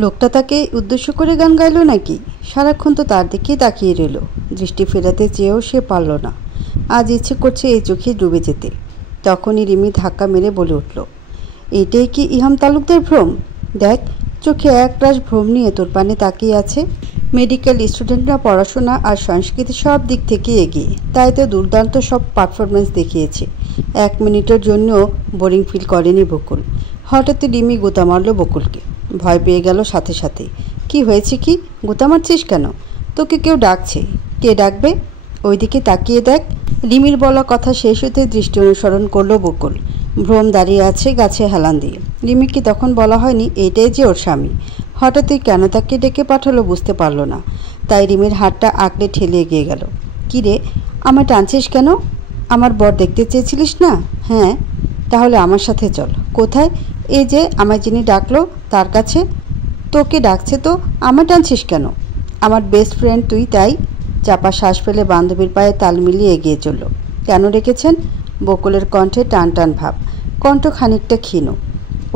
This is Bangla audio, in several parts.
লোকটা তাকে উদ্দেশ্য করে গান গাইল নাকি? সারাক্ষণ তো তার দিকেই তাকিয়ে রইল। দৃষ্টি ফেরাতে চেয়েও সে পারল না। আজ ইচ্ছে করছে এই চোখে ডুবে যেতে। তখনই রিমি ধাক্কা মেরে বলে উঠল, এটাই কি ইহাম তালুকদার ভ্রম? দেখ, চোখে একরাশ ভ্রম নিয়ে তোর পানে তাকিয়ে আছে। মেডিকেল স্টুডেন্টরা পড়াশোনা আর সংস্কৃতি সব দিক থেকে এগিয়ে, তাই তো দুর্দান্ত সব পারফরমেন্স দেখিয়েছে। 1 মিনিটের জন্য বোরিং ফিল করেনি বকুল। হঠাৎই রিমি গোতা মারল বকুলকে। ভয় পেয়ে গেল সাথে সাথে। কি হয়েছে? কি গোতা মারছিস কেন? তোকে কেউ ডাকছে। কে ডাকবে? ওইদিকে তাকিয়ে দেখ। রিমির বলা কথা শেষ হতে দৃষ্টি অনুসরণ করলো বকুল। ভ্রম দাঁড়িয়ে আছে গাছে হেলান দিয়ে। রিমিকে তখন বলা হয়নি এটাই যে ওর স্বামী। হঠাৎই কেন তাকে ডেকে পাঠালো বুঝতে পারল না। তাই রিমির হাতটা আঁকড়ে ঠেলে এগিয়ে গেল। কী রে, আমায় টানছিস কেন? আমার বর দেখতে চেয়েছিলিস না? হ্যাঁ, তাহলে আমার সাথে চল। কোথায়? এই যে আমায় যিনি ডাকলো তার কাছে। তোকে ডাকছে তো, আমায় টানছিস কেন? আমার বেস্ট ফ্রেন্ড তুই, তাই। চাপা শ্বাস ফেলে বান্ধবীর পায়ে তাল মিলিয়ে এগিয়ে চলল। কেন ডেকেছেন? বকুলের কণ্ঠে টান টান ভাব, কণ্ঠ খানিকটা ক্ষীণ।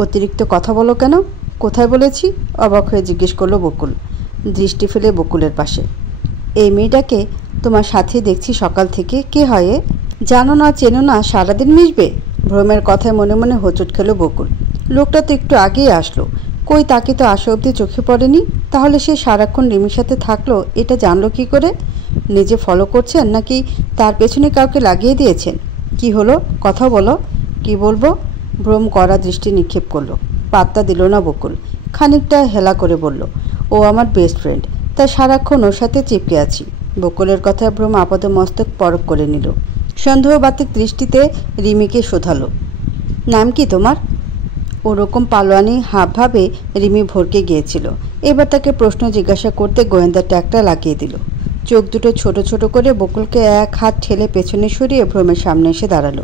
অতিরিক্ত কথা বলো কেন? কোথায় বলেছি? অবাক হয়ে জিজ্ঞেস করলো বকুল, দৃষ্টি ফেলে বকুলের পাশে। এই মেয়েটাকে তোমার সাথে দেখছি সকাল থেকে। কে হয় এ? জানো না, চেনো না, সারাদিন মিশবে? ভ্রমের কথায় মনে মনে হোঁচট খেল বকুল। লোকটা তো একটু আগেই আসলো। কই, তাকে তো আসা অবধি চোখে পড়েনি। তাহলে সে সারাক্ষণ রিমির সাথে থাকলো, এটা জানলো কি করে? নিজে ফলো করছেন নাকি তার পেছনে কাউকে লাগিয়ে দিয়েছেন? কি হলো, কথা বলো। কি বলবো? ভ্রম কড়া দৃষ্টি নিক্ষেপ করলো। পাত্তা দিল না বকুল। খানিকটা হেলা করে বলল, ও আমার বেস্ট ফ্রেন্ড, তাই সারাক্ষণ ওর সাথে চিপকে আছি। বকুলের কথায় ভ্রম আপাত মস্তক পরক করে নিল। সন্দেহবাতিক দৃষ্টিতে রিমিকে শোধালো, নাম কি তোমার? ওরকম পালোয়ানি হাবভাবে রিমি ভরকে গিয়েছিল। এবার তাকে প্রশ্ন জিজ্ঞাসা করতে গোয়েন্দা ট্যাগটা লাগিয়ে দিল। চোখ দুটো ছোট ছোট করে বকুলকে এক হাত ঠেলে পেছনে সরিয়ে ভ্রমের সামনে এসে দাঁড়ালো।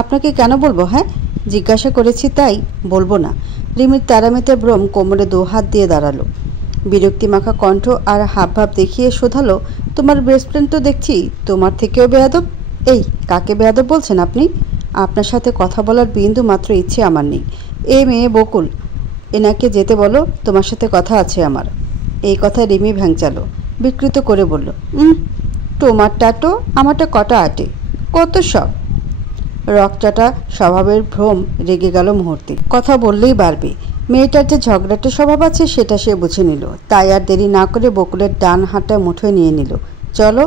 আপনাকে কেন বলবো? হ্যাঁ, জিজ্ঞাসা করেছি তাই বলবো না। রিমির তারামেতে ভ্রম কোমরে 2 হাত দিয়ে দাঁড়ালো। বিরক্তিমাখা কণ্ঠ আর হাবভাব দেখিয়ে শোধালো, তোমার বেস্ট ফ্রেন্ড তো দেখছি তোমার থেকেও বেয়াদব। এই, কাকে বেয়াদব বলছেন আপনি? আপনার সাথে কথা বলার বিন্দু মাত্র ইচ্ছে আমার নেই। এই মেয়ে বকুল, এনাকে যেতে বলো, তোমার সাথে কথা আছে আমার। এই কথা রিমি ভ্যাংচালো। বিকৃত করে বলল, তোমারটা তো আমারটা কটা আটে, কত সব। রকচাটা স্বভাবের ভ্রম রেগে গেল মুহূর্তে। কথা বললেই বাড়বে। মেয়েটার যে ঝগড়াটে স্বভাব আছে সেটা সে বুঝে নিল। তাই আর দেরি না করে বকুলের ডান হাতটা মুঠোয় নিয়ে নিল। চলো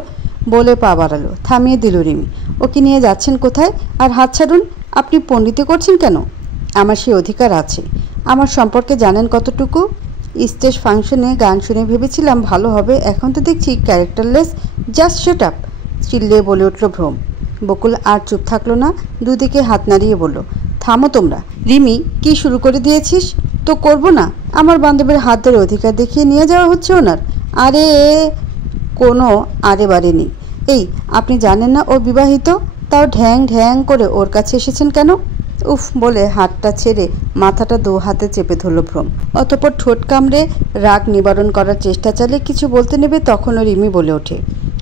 বলে পা বাড়ালো। থামিয়ে দিল রিমি। ওকে নিয়ে যাচ্ছেন কোথায়? আর হাত ছাড়ুন। আপনি পণ্ডিতি করছেন কেন? আমার সে অধিকার আছে। আমার সম্পর্কে জানেন কতটুকু? স্টেজ ফাংশনে গান শুনে ভেবেছিলাম ভালো হবে, এখন তো দেখছি ক্যারেক্টারলেস। জাস্ট শাট আপ, চিল্লিয়ে বলে উঠল ভ্রম। বকুল আর চুপ থাকলো না, দুদিকে হাত নাড়িয়ে বলল, থামো তোমরা। রিমি, কি শুরু করে দিয়েছিস? তো করবো না? আমার বান্ধবীর হাত ধরে অধিকার দেখিয়ে নিয়ে যাওয়া হচ্ছে ওনার। আরে কোনো আরে বারে নেই। এই, আপনি জানেন না ও বিবাহিত? তাও ঢ্যাং ঢ্যাং করে ওর কাছে এসেছেন কেন? উফ বলে হাতটা ছেড়ে মাথাটা 2 হাতে চেপে ধরল ভ্রম। অতঃপর ঠোঁট কামড়ে রাগ নিবারণ করার চেষ্টা চালিয়ে কিছু বলতে নেবে তখনও রিমি বলে ওঠে,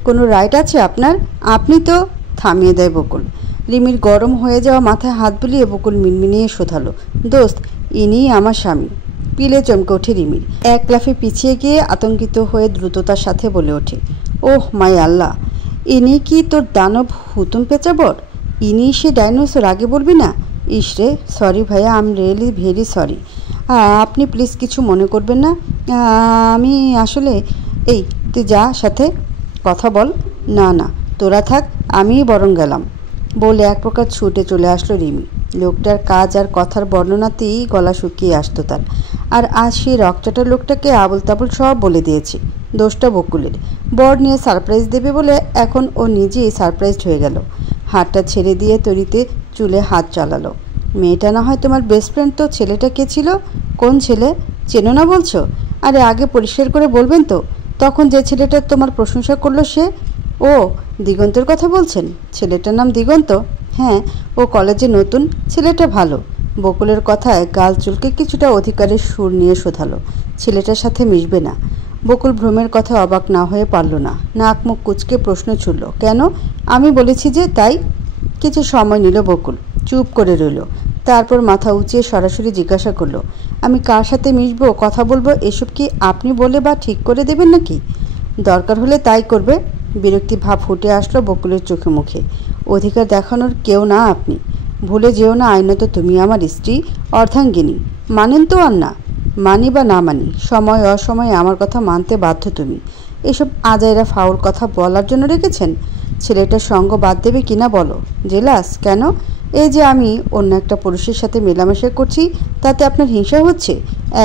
কোনো রাইট আছে আপনার? আপনি তো। থামিয়ে দেয় বকুল। রিমির গরম হয়ে যাওয়া মাথায় হাত বুলিয়ে বকুল মিনমিনিয়ে শোধালো, দোস্ত, ইনিই আমার স্বামী। পিলে চমকে ওঠে রিমির। এক লাফে পিছিয়ে গিয়ে আতঙ্কিত হয়ে দ্রুততার সাথে বলে ওঠে, ওহ মাই আল্লাহ, ইনি কি তোর দানব হুতুম পেঁচাবর? ইনি সে ডাইনোসর, আগে বলবি না? ইসরে, সরি ভাইয়া, I am really very sorry. আপনি প্লিজ কিছু মনে করবেন না। আমি আসলে, এই তুই যা, সাথে কথা বল। না না, তোরা থাক, আমিই বরং গেলাম। বলে এক প্রকার ছুটে চলে আসলো রিমি। লোকটার কাজ আর কথার বর্ণনাতেই গলা শুকিয়ে আসতো তার। আর আজ সেই রকচাটার লোকটাকে আবল তাবল সব বলে দিয়েছে। দোষটা বকুলের। বর নিয়ে সারপ্রাইজ দেবে বলে এখন ও নিজেই সারপ্রাইজড হয়ে গেল। হাতটা ছেড়ে দিয়ে তরিতে চুলে হাত চালালো। মেয়েটা না হয় তোমার বেস্ট ফ্রেন্ড, তো ছেলেটা কে ছিল? কোন ছেলে? চেনো না বলছো? আরে আগে পরিষ্কার করে বলবেন তো। তখন যে ছেলেটা তোমার প্রশংসা করলো সে? ও, দিগন্তের কথা বলছেন? ছেলেটার নাম দিগন্ত? হ্যাঁ, ও কলেজে নতুন। ছেলেটা ভালো। বকুলের কথায় গাল চুলকে কিছুটা অধিকারের সুর নিয়ে শোধালো, ছেলেটার সাথে মিশবে না? বকুল ভ্রমের কথা অবাক না হয়ে পারল না। নাক মুখ কুচকে প্রশ্ন ছুড়ল, কেন? আমি বলেছি যে, তাই। কিছু সময় নিল বকুল, চুপ করে রইল। তারপর মাথা উঁচিয়ে সরাসরি জিজ্ঞাসা করল, আমি কার সাথে মিশবো, কথা বলবো, এসব কি আপনি বলে বা ঠিক করে দেবেন নাকি? দরকার হলে তাই করবে। বিরক্তি ভাব ফুটে আসলো বকুলের চোখে মুখে। অধিকার দেখানোর কেউ না আপনি। ভুলে যেও না, আইনত তুমি আমার স্ত্রী, অর্ধাঙ্গিনী। মানেন তো আর না? মানি বা না মানি, সময় অসময়ে আমার কথা মানতে বাধ্য তুমি। এসব আজাইরা ফাউল কথা বলার জন্য রেখেছেন? ছেলেটার সঙ্গ বাদ দেবে কিনা বলো। জেলাস কেন? এই যে আমি অন্য একটা পুরুষের সাথে মেলামেশা করছি, তাতে আপনার হিংসা হচ্ছে?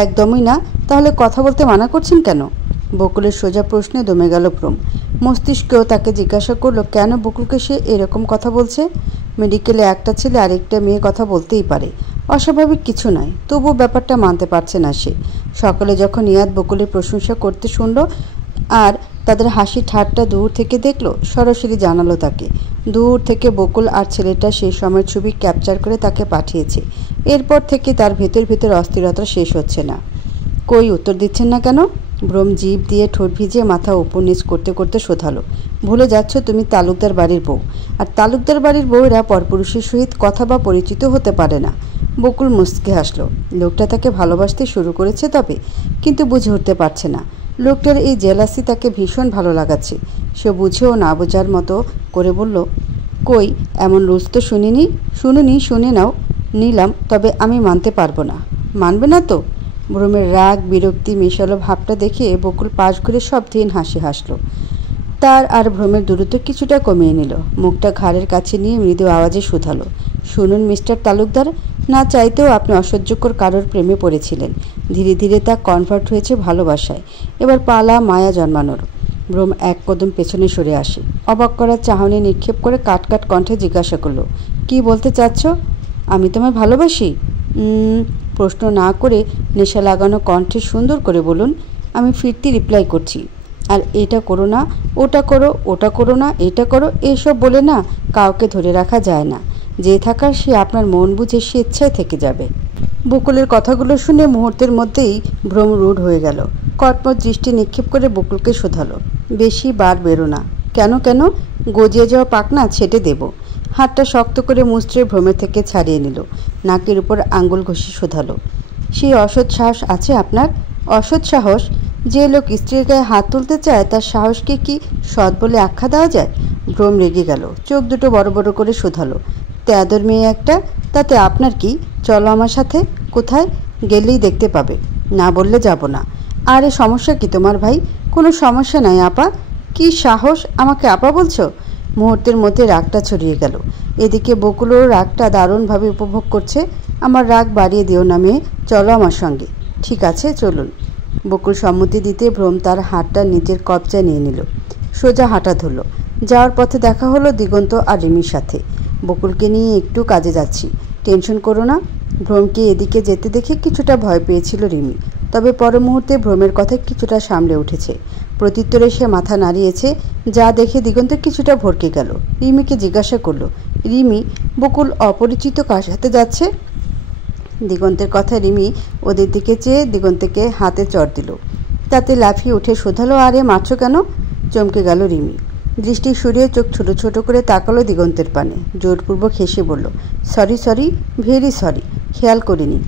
একদমই না। তাহলে কথা বলতে মানা করছেন কেন? বকুলের সোজা প্রশ্নে দমে গেল ভ্রম। মস্তিষ্কেও তাকে জিজ্ঞাসা করলো কেন বকুলকে সে এরকম কথা বলছে। মেডিকেলে একটা ছেলে আরেকটা মেয়ে কথা বলতেই পারে, অস্বাভাবিক কিছু নয়। তবুও ব্যাপারটা মানতে পারছে না সে। সকালে যখন ইয়াদ বকুলের প্রশংসা করতে শুনল আর তাদের হাসি ঠাট্টা দূর থেকে দেখলো, সরাসরি জানালো তাকে। দূর থেকে বকুল আর ছেলেটা সেই সময়ের ছবি ক্যাপচার করে তাকে পাঠিয়েছে। এরপর থেকে তার ভেতর ভেতর অস্থিরতা শেষ হচ্ছে না। কই উত্তর দিচ্ছেন না কেন? ভ্রম জিভ দিয়ে ঠোঁট ভিজিয়ে মাথা উপর নিচ করতে করতে শোধালো। ভুলে যাচ্ছ তুমি তালুকদার বাড়ির বউ, আর তালুকদার বাড়ির বউরা পরপুরুষের সহিত কথা বা পরিচিত হতে পারে না। বকুল মুচকে হাসলো। লোকটা তাকে ভালোবাসতে শুরু করেছে তবে, কিন্তু বুঝে উঠতে পারছে না। লোকটার এই জেলাসি তাকে ভীষণ ভালো লাগাচ্ছে। সে বুঝেও না বোঝার মতো করে বলল, কই এমন রুলস তো শুনিনি। শুনে নাও। নিলাম, তবে আমি মানতে পারবো না। মানবে না তো? ভ্রমের রাগ বিরক্তি মেশালো ভাবটা দেখে বকুল পাশ ঘুরে সব দিন হাসি হাসল। তার আর ভ্রমের দূরত্ব কিছুটা কমিয়ে নিল। মুখটা ঘাড়ের কাছে নিয়ে মৃদু আওয়াজে শুধালো, শুনুন মিস্টার তালুকদার, না চাইতেও আপনি অসহ্যকর কারোর প্রেমে পড়েছিলেন। ধীরে ধীরে তা কনভার্ট হয়েছে ভালোবাসায়। এবার পালা মায়া জন্মানোর। ভ্রম এক কদম পেছনে সরে আসে। অবাক করার চাহনি নিক্ষেপ করে কাটকাট কণ্ঠে জিজ্ঞাসা করলো, কি বলতে চাচ্ছ? আমি তোমায় ভালোবাসি? প্রশ্ন না করে নেশা লাগানো কণ্ঠে সুন্দর করে বলুন। আমি ফিরতি রিপ্লাই করছি। আর এটা করো না, ওটা করো, ওটা করো না, এটা করো, এসব বলে না কাউকে ধরে রাখা যায় না। যে থাকার সে আপনার মন বুঝে স্বেচ্ছায় থেকে যাবে। বকুলের কথাগুলো শুনে মুহূর্তের মধ্যেই ভ্রম রূঢ় হয়ে গেল। কটমট দৃষ্টি নিক্ষেপ করে বকুলকে শোধালো, বেশি বার বেরো না। কেন? গজিয়ে যাওয়া পাকনা ছেটে দেব। হাতটা শক্ত করে মুচড়ে ভ্রমের থেকে ছাড়িয়ে নিল। নাকের উপর আঙ্গুল ঘষে শোধালো, সেই অসৎ সাহস আছে আপনার? অসৎ সাহস? যে লোক স্ত্রীর গায়ে হাত তুলতে চায় তার সাহসকে কি সৎ বলে আখ্যা দেওয়া যায়? ভ্রম রেগে গেল। চোখ দুটো বড় বড় করে শোধালো, তেদর মেয়ে একটা, তাতে আপনার কি? চলো আমার সাথে। কোথায়? গেলেই দেখতে পাবে। না বললে যাব না। আরে সমস্যা কি তোমার ভাই? কোনো সমস্যা নাই আপা। কি সাহস, আমাকে আপা বলছো? মুহূর্তের মধ্যে রাগটা ছড়িয়ে গেল। এদিকে বকুলও রাগটা দারুণভাবে উপভোগ করছে। আমার রাগ বাড়িয়ে দিও না মেয়ে, চলো আমার সঙ্গে। ঠিক আছে চলুন। বকুল সম্মতি দিতে ভ্রম তার হাতটা নিজের কবজায় নিয়ে নিল। সোজা হাঁটা ধরল। যাওয়ার পথে দেখা হলো দিগন্ত আর রিমির সাথে। বকুলকে নিয়ে একটু কাজে যাচ্ছি, টেনশন করো না। ভ্রমকে এদিকে যেতে দেখে কিছুটা ভয় পেয়েছিল রিমি, তবে পর মুহূর্তে ভ্রমের কথা কিছুটা সামলে উঠেছে। প্রত্যুত্তরে সে মাথা নাড়িয়েছে, যা দেখে দিগন্ত কিছুটা ভরকে গেল। রিমিকে জিজ্ঞাসা করলো, রিমি, বকুল অপরিচিত কার সাথে যাচ্ছে? দিগন্তের কথা রিমি ওদের দিকে চেয়ে দিগন্তকে হাতে চড় দিল। তাতে লাফিয়ে উঠে শোধালো, আরে মারছো কেন? চমকে গেল রিমি। দৃষ্টি সরিয়ে চোখ ছোট ছোট করে তাকালো দিগন্তের পানে। জোরপূর্বক হেসে বলল, সরি, ভেরি সরি, খেয়াল করিনি।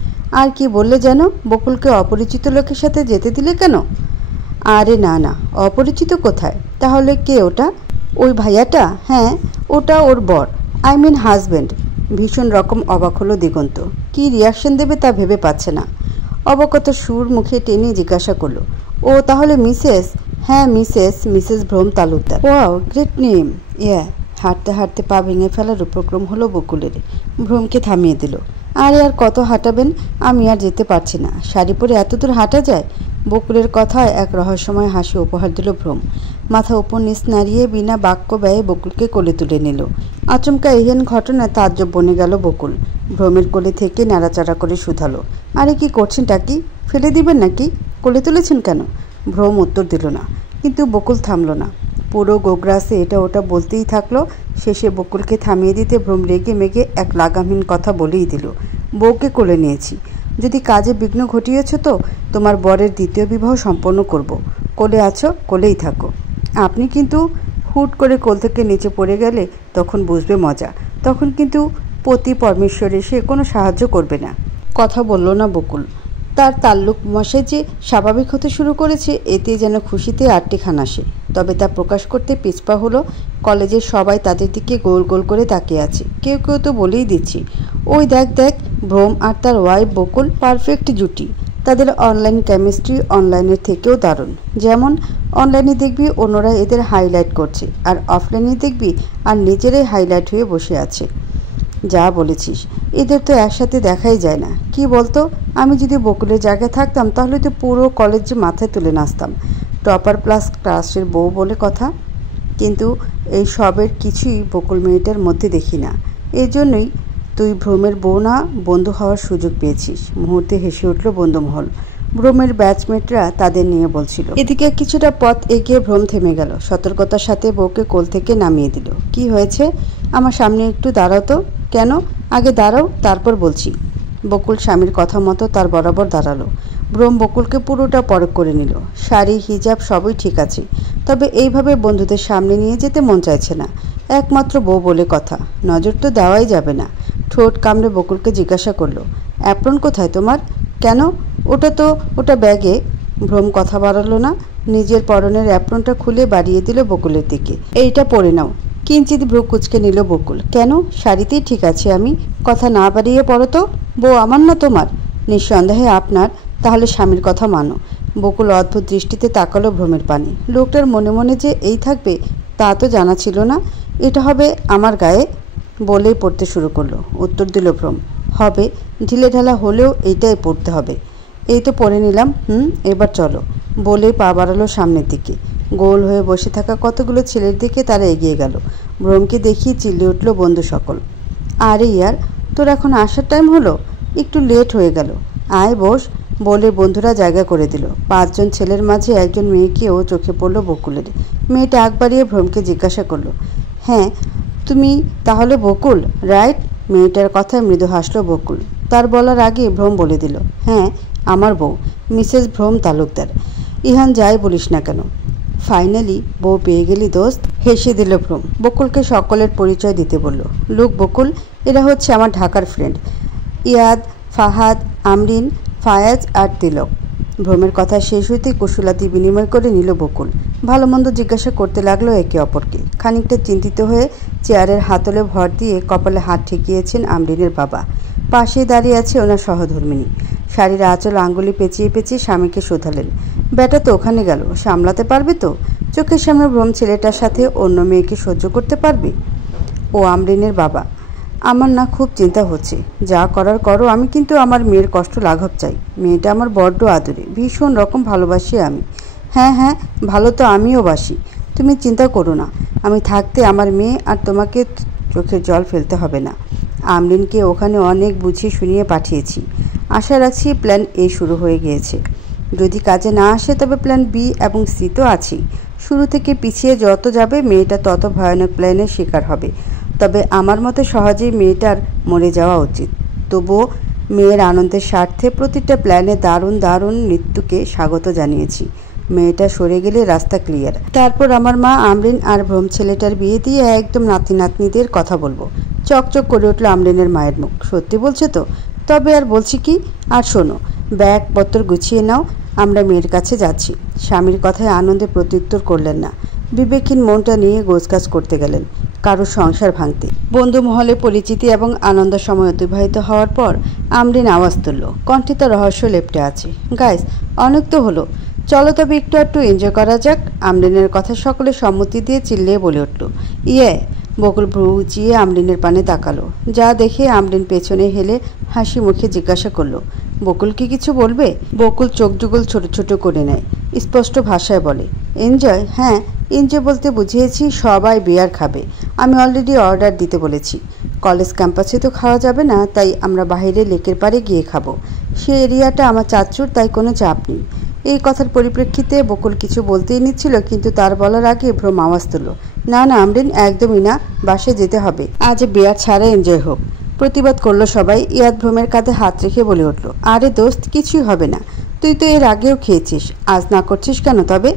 আর কি বললে যেন? বকুলকে অপরিচিত লোকের সাথে যেতে দিলে কেন? আরে না, অপরিচিত কোথায়? তাহলে কে ওটা? ওই ভাইয়াটা? হ্যাঁ, ওটা ওর বর, আই মিন হাজব্যান্ড। ভীষণ রকম অবাক হলো দিগন্ত। কি রিয়াকশন দেবে তা ভেবে পাচ্ছে না। অবাকত সুর মুখে টেনে জিজ্ঞাসা করলো, ও তাহলে মিসেস? হ্যাঁ মিসেস ভ্রম তালুকদার। Wow, great name. হাঁটতে হাঁটতে পা ভেঙে ফেলার উপক্রম হলো বকুলের। ভ্রমকে থামিয়ে দিল। আর কত হাঁটাবেন? আমি আর যেতে পারছি না। শাড়ি পরে এত দূর হাঁটা যায়? বকুলের কথায় এক রহস্যময় হাসি উপহার দিল ভ্রম। মাথা উপর নিচ নাড়িয়ে বিনা বাক্য ব্যয়ে বকুলকে কোলে তুলে নিল। আচমকা এহেন ঘটনায় তাজ্জব বনে গেল বকুল। ভ্রমের কোলে থেকে নাড়াচাড়া করে শুধালো, আরে কি করছেনটা কি? ফেলে দিবেন নাকি? কোলে তুলেছেন কেন? ভ্রম উত্তর দিল না, কিন্তু বকুল থামল না। পুরো গোগ্রাসে এটা ওটা বলতেই থাকলো। শেষে বকুলকে থামিয়ে দিতে ভ্রম রেগে মেগে এক লাগামহীন কথা বলেই দিল, বউকে কোলে নিয়েছি। যদি কাজে বিঘ্ন ঘটিয়েছ তো তোমার বরের দ্বিতীয় বিবাহ সম্পন্ন করব। কোলে আছো, কোলেই থাকো। আপনি কিন্তু হুট করে কোল থেকে নিচে পড়ে গেলে তখন বুঝবে মজা। তখন কিন্তু পতি পরমেশ্বর এসে কোনো সাহায্য করবে না। কথা বলল না বকুল। তার তাল্লুক মশাই যে স্বাভাবিক হতে শুরু করেছে এতে যেন খুশিতে আটটি খান আসে। তবে তা প্রকাশ করতে পিছপা হলো। কলেজের সবাই তাদের দিকে গোল গোল করে তাকিয়ে আছে। কেউ কেউ তো বলেই দিচ্ছি, ওই দেখ দেখ, ভ্রম আর তার ওয়াইফ বকুল পারফেক্ট জুটি। তাদের অনলাইন কেমিস্ট্রি অনলাইনের থেকেও দারুণ। যেমন অনলাইনে দেখবি অন্যরা এদের হাইলাইট করছে, আর অফলাইনে দেখবি আর নিজেরাই হাইলাইট হয়ে বসে আছে। যা বলেছিস, এদের তো একসাথে দেখাই যায় না। কি বলতো, আমি যদি বকুলের জায়গায় থাকতাম তাহলে তো পুরো কলেজে মাথায় তুলে নাচতাম। টপার প্লাস ক্লাসের বউ বলে কথা। কিন্তু এই সবের কিছুই বকুল মেয়েটার মধ্যে দেখি না। এই জন্যই তুই ভ্রমের বউ না বন্ধু হওয়ার সুযোগ পেয়েছিস। মুহূর্তে হেসে উঠল বন্ধুমহল। ভ্রমের ব্যাচমেটরা তাদের নিয়ে বলছিল। এদিকে কিছুটা পথ এগিয়ে ভ্রম থেমে গেল। সতর্কতার সাথে বউকে কোল থেকে নামিয়ে দিল। কি হয়েছে? আমার সামনে একটু দাঁড়াও তো। কেন? আগে দাঁড়াও, তারপর বলছি। বকুল স্বামীর কথা মতো তার বরাবর দাঁড়ালো। ভ্রম বকুলকে পুরোটা পরখ করে নিল। শাড়ি হিজাব সবই ঠিক আছে, তবে এইভাবে বন্ধুদের সামনে নিয়ে যেতে মন চাইছে না। একমাত্র বউ বলে কথা, নজর তো দেওয়াই যাবে না। ঠোঁট কামড়ে বকুলকে জিজ্ঞাসা করলো, অ্যাপ্রন কোথায় তোমার? কেন? ওটা ব্যাগে। ভ্রম কথা বাড়ালো না। নিজের পরনের অ্যাপ্রনটা খুলে বাড়িয়ে দিল বকুলের দিকে। এইটা পরে নাও। কিঞ্চিত ভ্রু কুচকে নিল বকুল। কেন? শাড়িতেই ঠিক আছে আমি। কথা না বাড়িয়ে পড়ো তো। বউ আমার না তোমার? নিঃসন্দেহে আপনার। তাহলে স্বামীর কথা মানো। বকুল অদ্ভুত দৃষ্টিতে তাকালো ভ্রমের পানে। লোকটার মনে মনে যে এই থাকবে তা তো জানা ছিল না। এটা হবে আমার গায়ে বলেই পড়তে শুরু করলো। উত্তর দিল ভ্রম, হবে। ঢিলে ঢালা হলেও এইটাই পড়তে হবে। এই তো পড়ে নিলাম। এবার চলো। বলেই পা বাড়ালো সামনের দিকে। গোল হয়ে বসে থাকা কতগুলো ছেলের দিকে তারা এগিয়ে গেল। ভ্রমকে দেখিয়ে চিল্লে উঠল বন্ধু সকল। আরে ইয়ার, তোর এখন আসার টাইম হলো? একটু লেট হয়ে গেল, আয় বস। বলে বন্ধুরা জায়গা করে দিল। 5 জন ছেলের মাঝে একজন মেয়েকেও চোখে পড়ল বকুলের। মেয়েটা আগ বাড়িয়ে ভ্রমকে জিজ্ঞাসা করলো, হ্যাঁ তুমি তাহলে বকুল, রাইট? মেয়েটার কথায় মৃদু হাসল বকুল। তার বলার আগে ভ্রম বলে দিল, হ্যাঁ আমার বউ, মিসেস ভ্রম তালুকদার। ইহান যাই বলিস না কেন, ফাইনালি বউ পেয়ে গেলি দোস্ত। হেসে দিল ভ্রম। বকুলকে সকলের পরিচয় দিতে বলল। লুক বকুল, এরা হচ্ছে আমার ঢাকার ফ্রেন্ড, ইয়াদ, ফাহাদ, আমরিন, ফায়াজ আর তিলক। ভ্রমের কথা শেষ হইতে কুশলাতি বিনিময় করে নিল বকুল। ভালো মন্দ জিজ্ঞাসা করতে লাগলো একে অপরকে। খানিকটা চিন্তিত হয়ে চেয়ারের হাতলে ভর দিয়ে কপালে হাত ঠেকিয়েছেন আমরিনের বাবা। পাশে দাঁড়িয়ে আছে ওনার সহধর্মিনী। শাড়ির আঁচল আঙ্গুলি পেঁচিয়ে পেঁচিয়ে স্বামীকে শোধালেন, বেটা তো ওখানে গেল, সামলাতে পারবে তো? চোখের সামনে ভ্রম ছেলেটার সাথে অন্য মেয়েকে সহ্য করতে পারবে? ও আমরিনের বাবা, আমার না খুব চিন্তা হচ্ছে। যা করার করো, আমি কিন্তু আমার মেয়ের কষ্ট লাঘব চাই। মেয়েটা আমার বড্ড আদরে, ভীষণ রকম ভালোবাসি আমি। হ্যাঁ হ্যাঁ, ভালো তো আমিও বাসি। তুমি চিন্তা করো না, আমি থাকতে আমার মেয়ে আর তোমাকে চোখের জল ফেলতে হবে না। আমরিনকে ওখানে অনেক বুঝিয়ে শুনিয়ে পাঠিয়েছি। আশা রাখছি প্ল্যান এ শুরু হয়ে গিয়েছে। যদি কাজে না আসে তবে প্ল্যান বি এবং সি তো আছেই। শুরু থেকে পিছিয়ে যত যাবে মেয়েটা তত ভয়ানক প্ল্যানের শিকার হবে। তবে আমার মতে সহজেই মেয়েটার মরে যাওয়া উচিত। তবুও মেয়ের আনন্দের স্বার্থে প্রতিটা প্ল্যানে দারুণ দারুণ মৃত্যুকে স্বাগত জানিয়েছি। মেয়েটা সরে গেলে রাস্তা ক্লিয়ার। তারপর আমার মা আমরিন আর ভ্রম ছেলেটার বিয়ে দিয়ে একদম নাতি নাতনিদের কথা বলবো। চকচক করে উঠল আমরিনের মায়ের মুখ। সত্যি বলছে তো? তবে আর বলছি কি। আর শোনো, ব্যাগপত্র গুছিয়ে নাও, আমরা মেয়ের কাছে যাচ্ছি। স্বামীর কথায় আনন্দে প্রত্যুত্তর করলেন না। বিবেকহীন মনটা নিয়ে গোছগাছ করতে গেলেন কারো সংসার ভাঙতে। বন্ধু মহলে পরিচিতি এবং আনন্দ সময় অতিবাহিত হওয়ার পর আমরিন আওয়াজ তুলল। কণ্ঠে তার রহস্য লেপ্টে আছে। গাইস, অনেক তো হলো, চলো তবে একটু এনজয় করা যাক। আমরিনের কথা সকলে সম্মতি দিয়ে চিল্লিয়ে বলে উঠল, ইয়ে। বকুল ভ্রু উঁচিয়ে আমরিনের পানে তাকালো। যা দেখে আমরিন পেছনে হেলে হাসি মুখে জিজ্ঞাসা করলো, বকুল কি কিছু বলবে? বকুল চোখ যুগল ছোট ছোট করে নেয়, স্পষ্ট ভাষায় বলে, এনজয়? হ্যাঁ, এনজয় বলতে বুঝিয়েছি সবাই বিয়ার খাবে। আমি অলরেডি অর্ডার দিতে বলেছি। কলেজ ক্যাম্পাসে তো খাওয়া যাবে না, তাই আমরা বাইরে লেকের পাড়ে গিয়ে খাবো। সে এরিয়াটা আমার চাচুর, তাই কোনো চাপ নেই। এই কথার পরিপ্রেক্ষিতে বকুল কিছু বলতেই নিচ্ছিল, কিন্তু তার বলার আগে ভ্রম আওয়াজ তুলল, না না আমরিন, একদমই না, বাসে যেতে হবে। আজ বিয়ার ছাড়া এনজয় হোক। প্রতিবাদ করলো সবাই। ইয়াদ ভ্রমের কাঁধে হাত রেখে বলে উঠল, আরে দোস্ত, কিছুই হবে না। তুই তো এর আগেও খেয়েছিস, আজ না করছিস কেন তবে?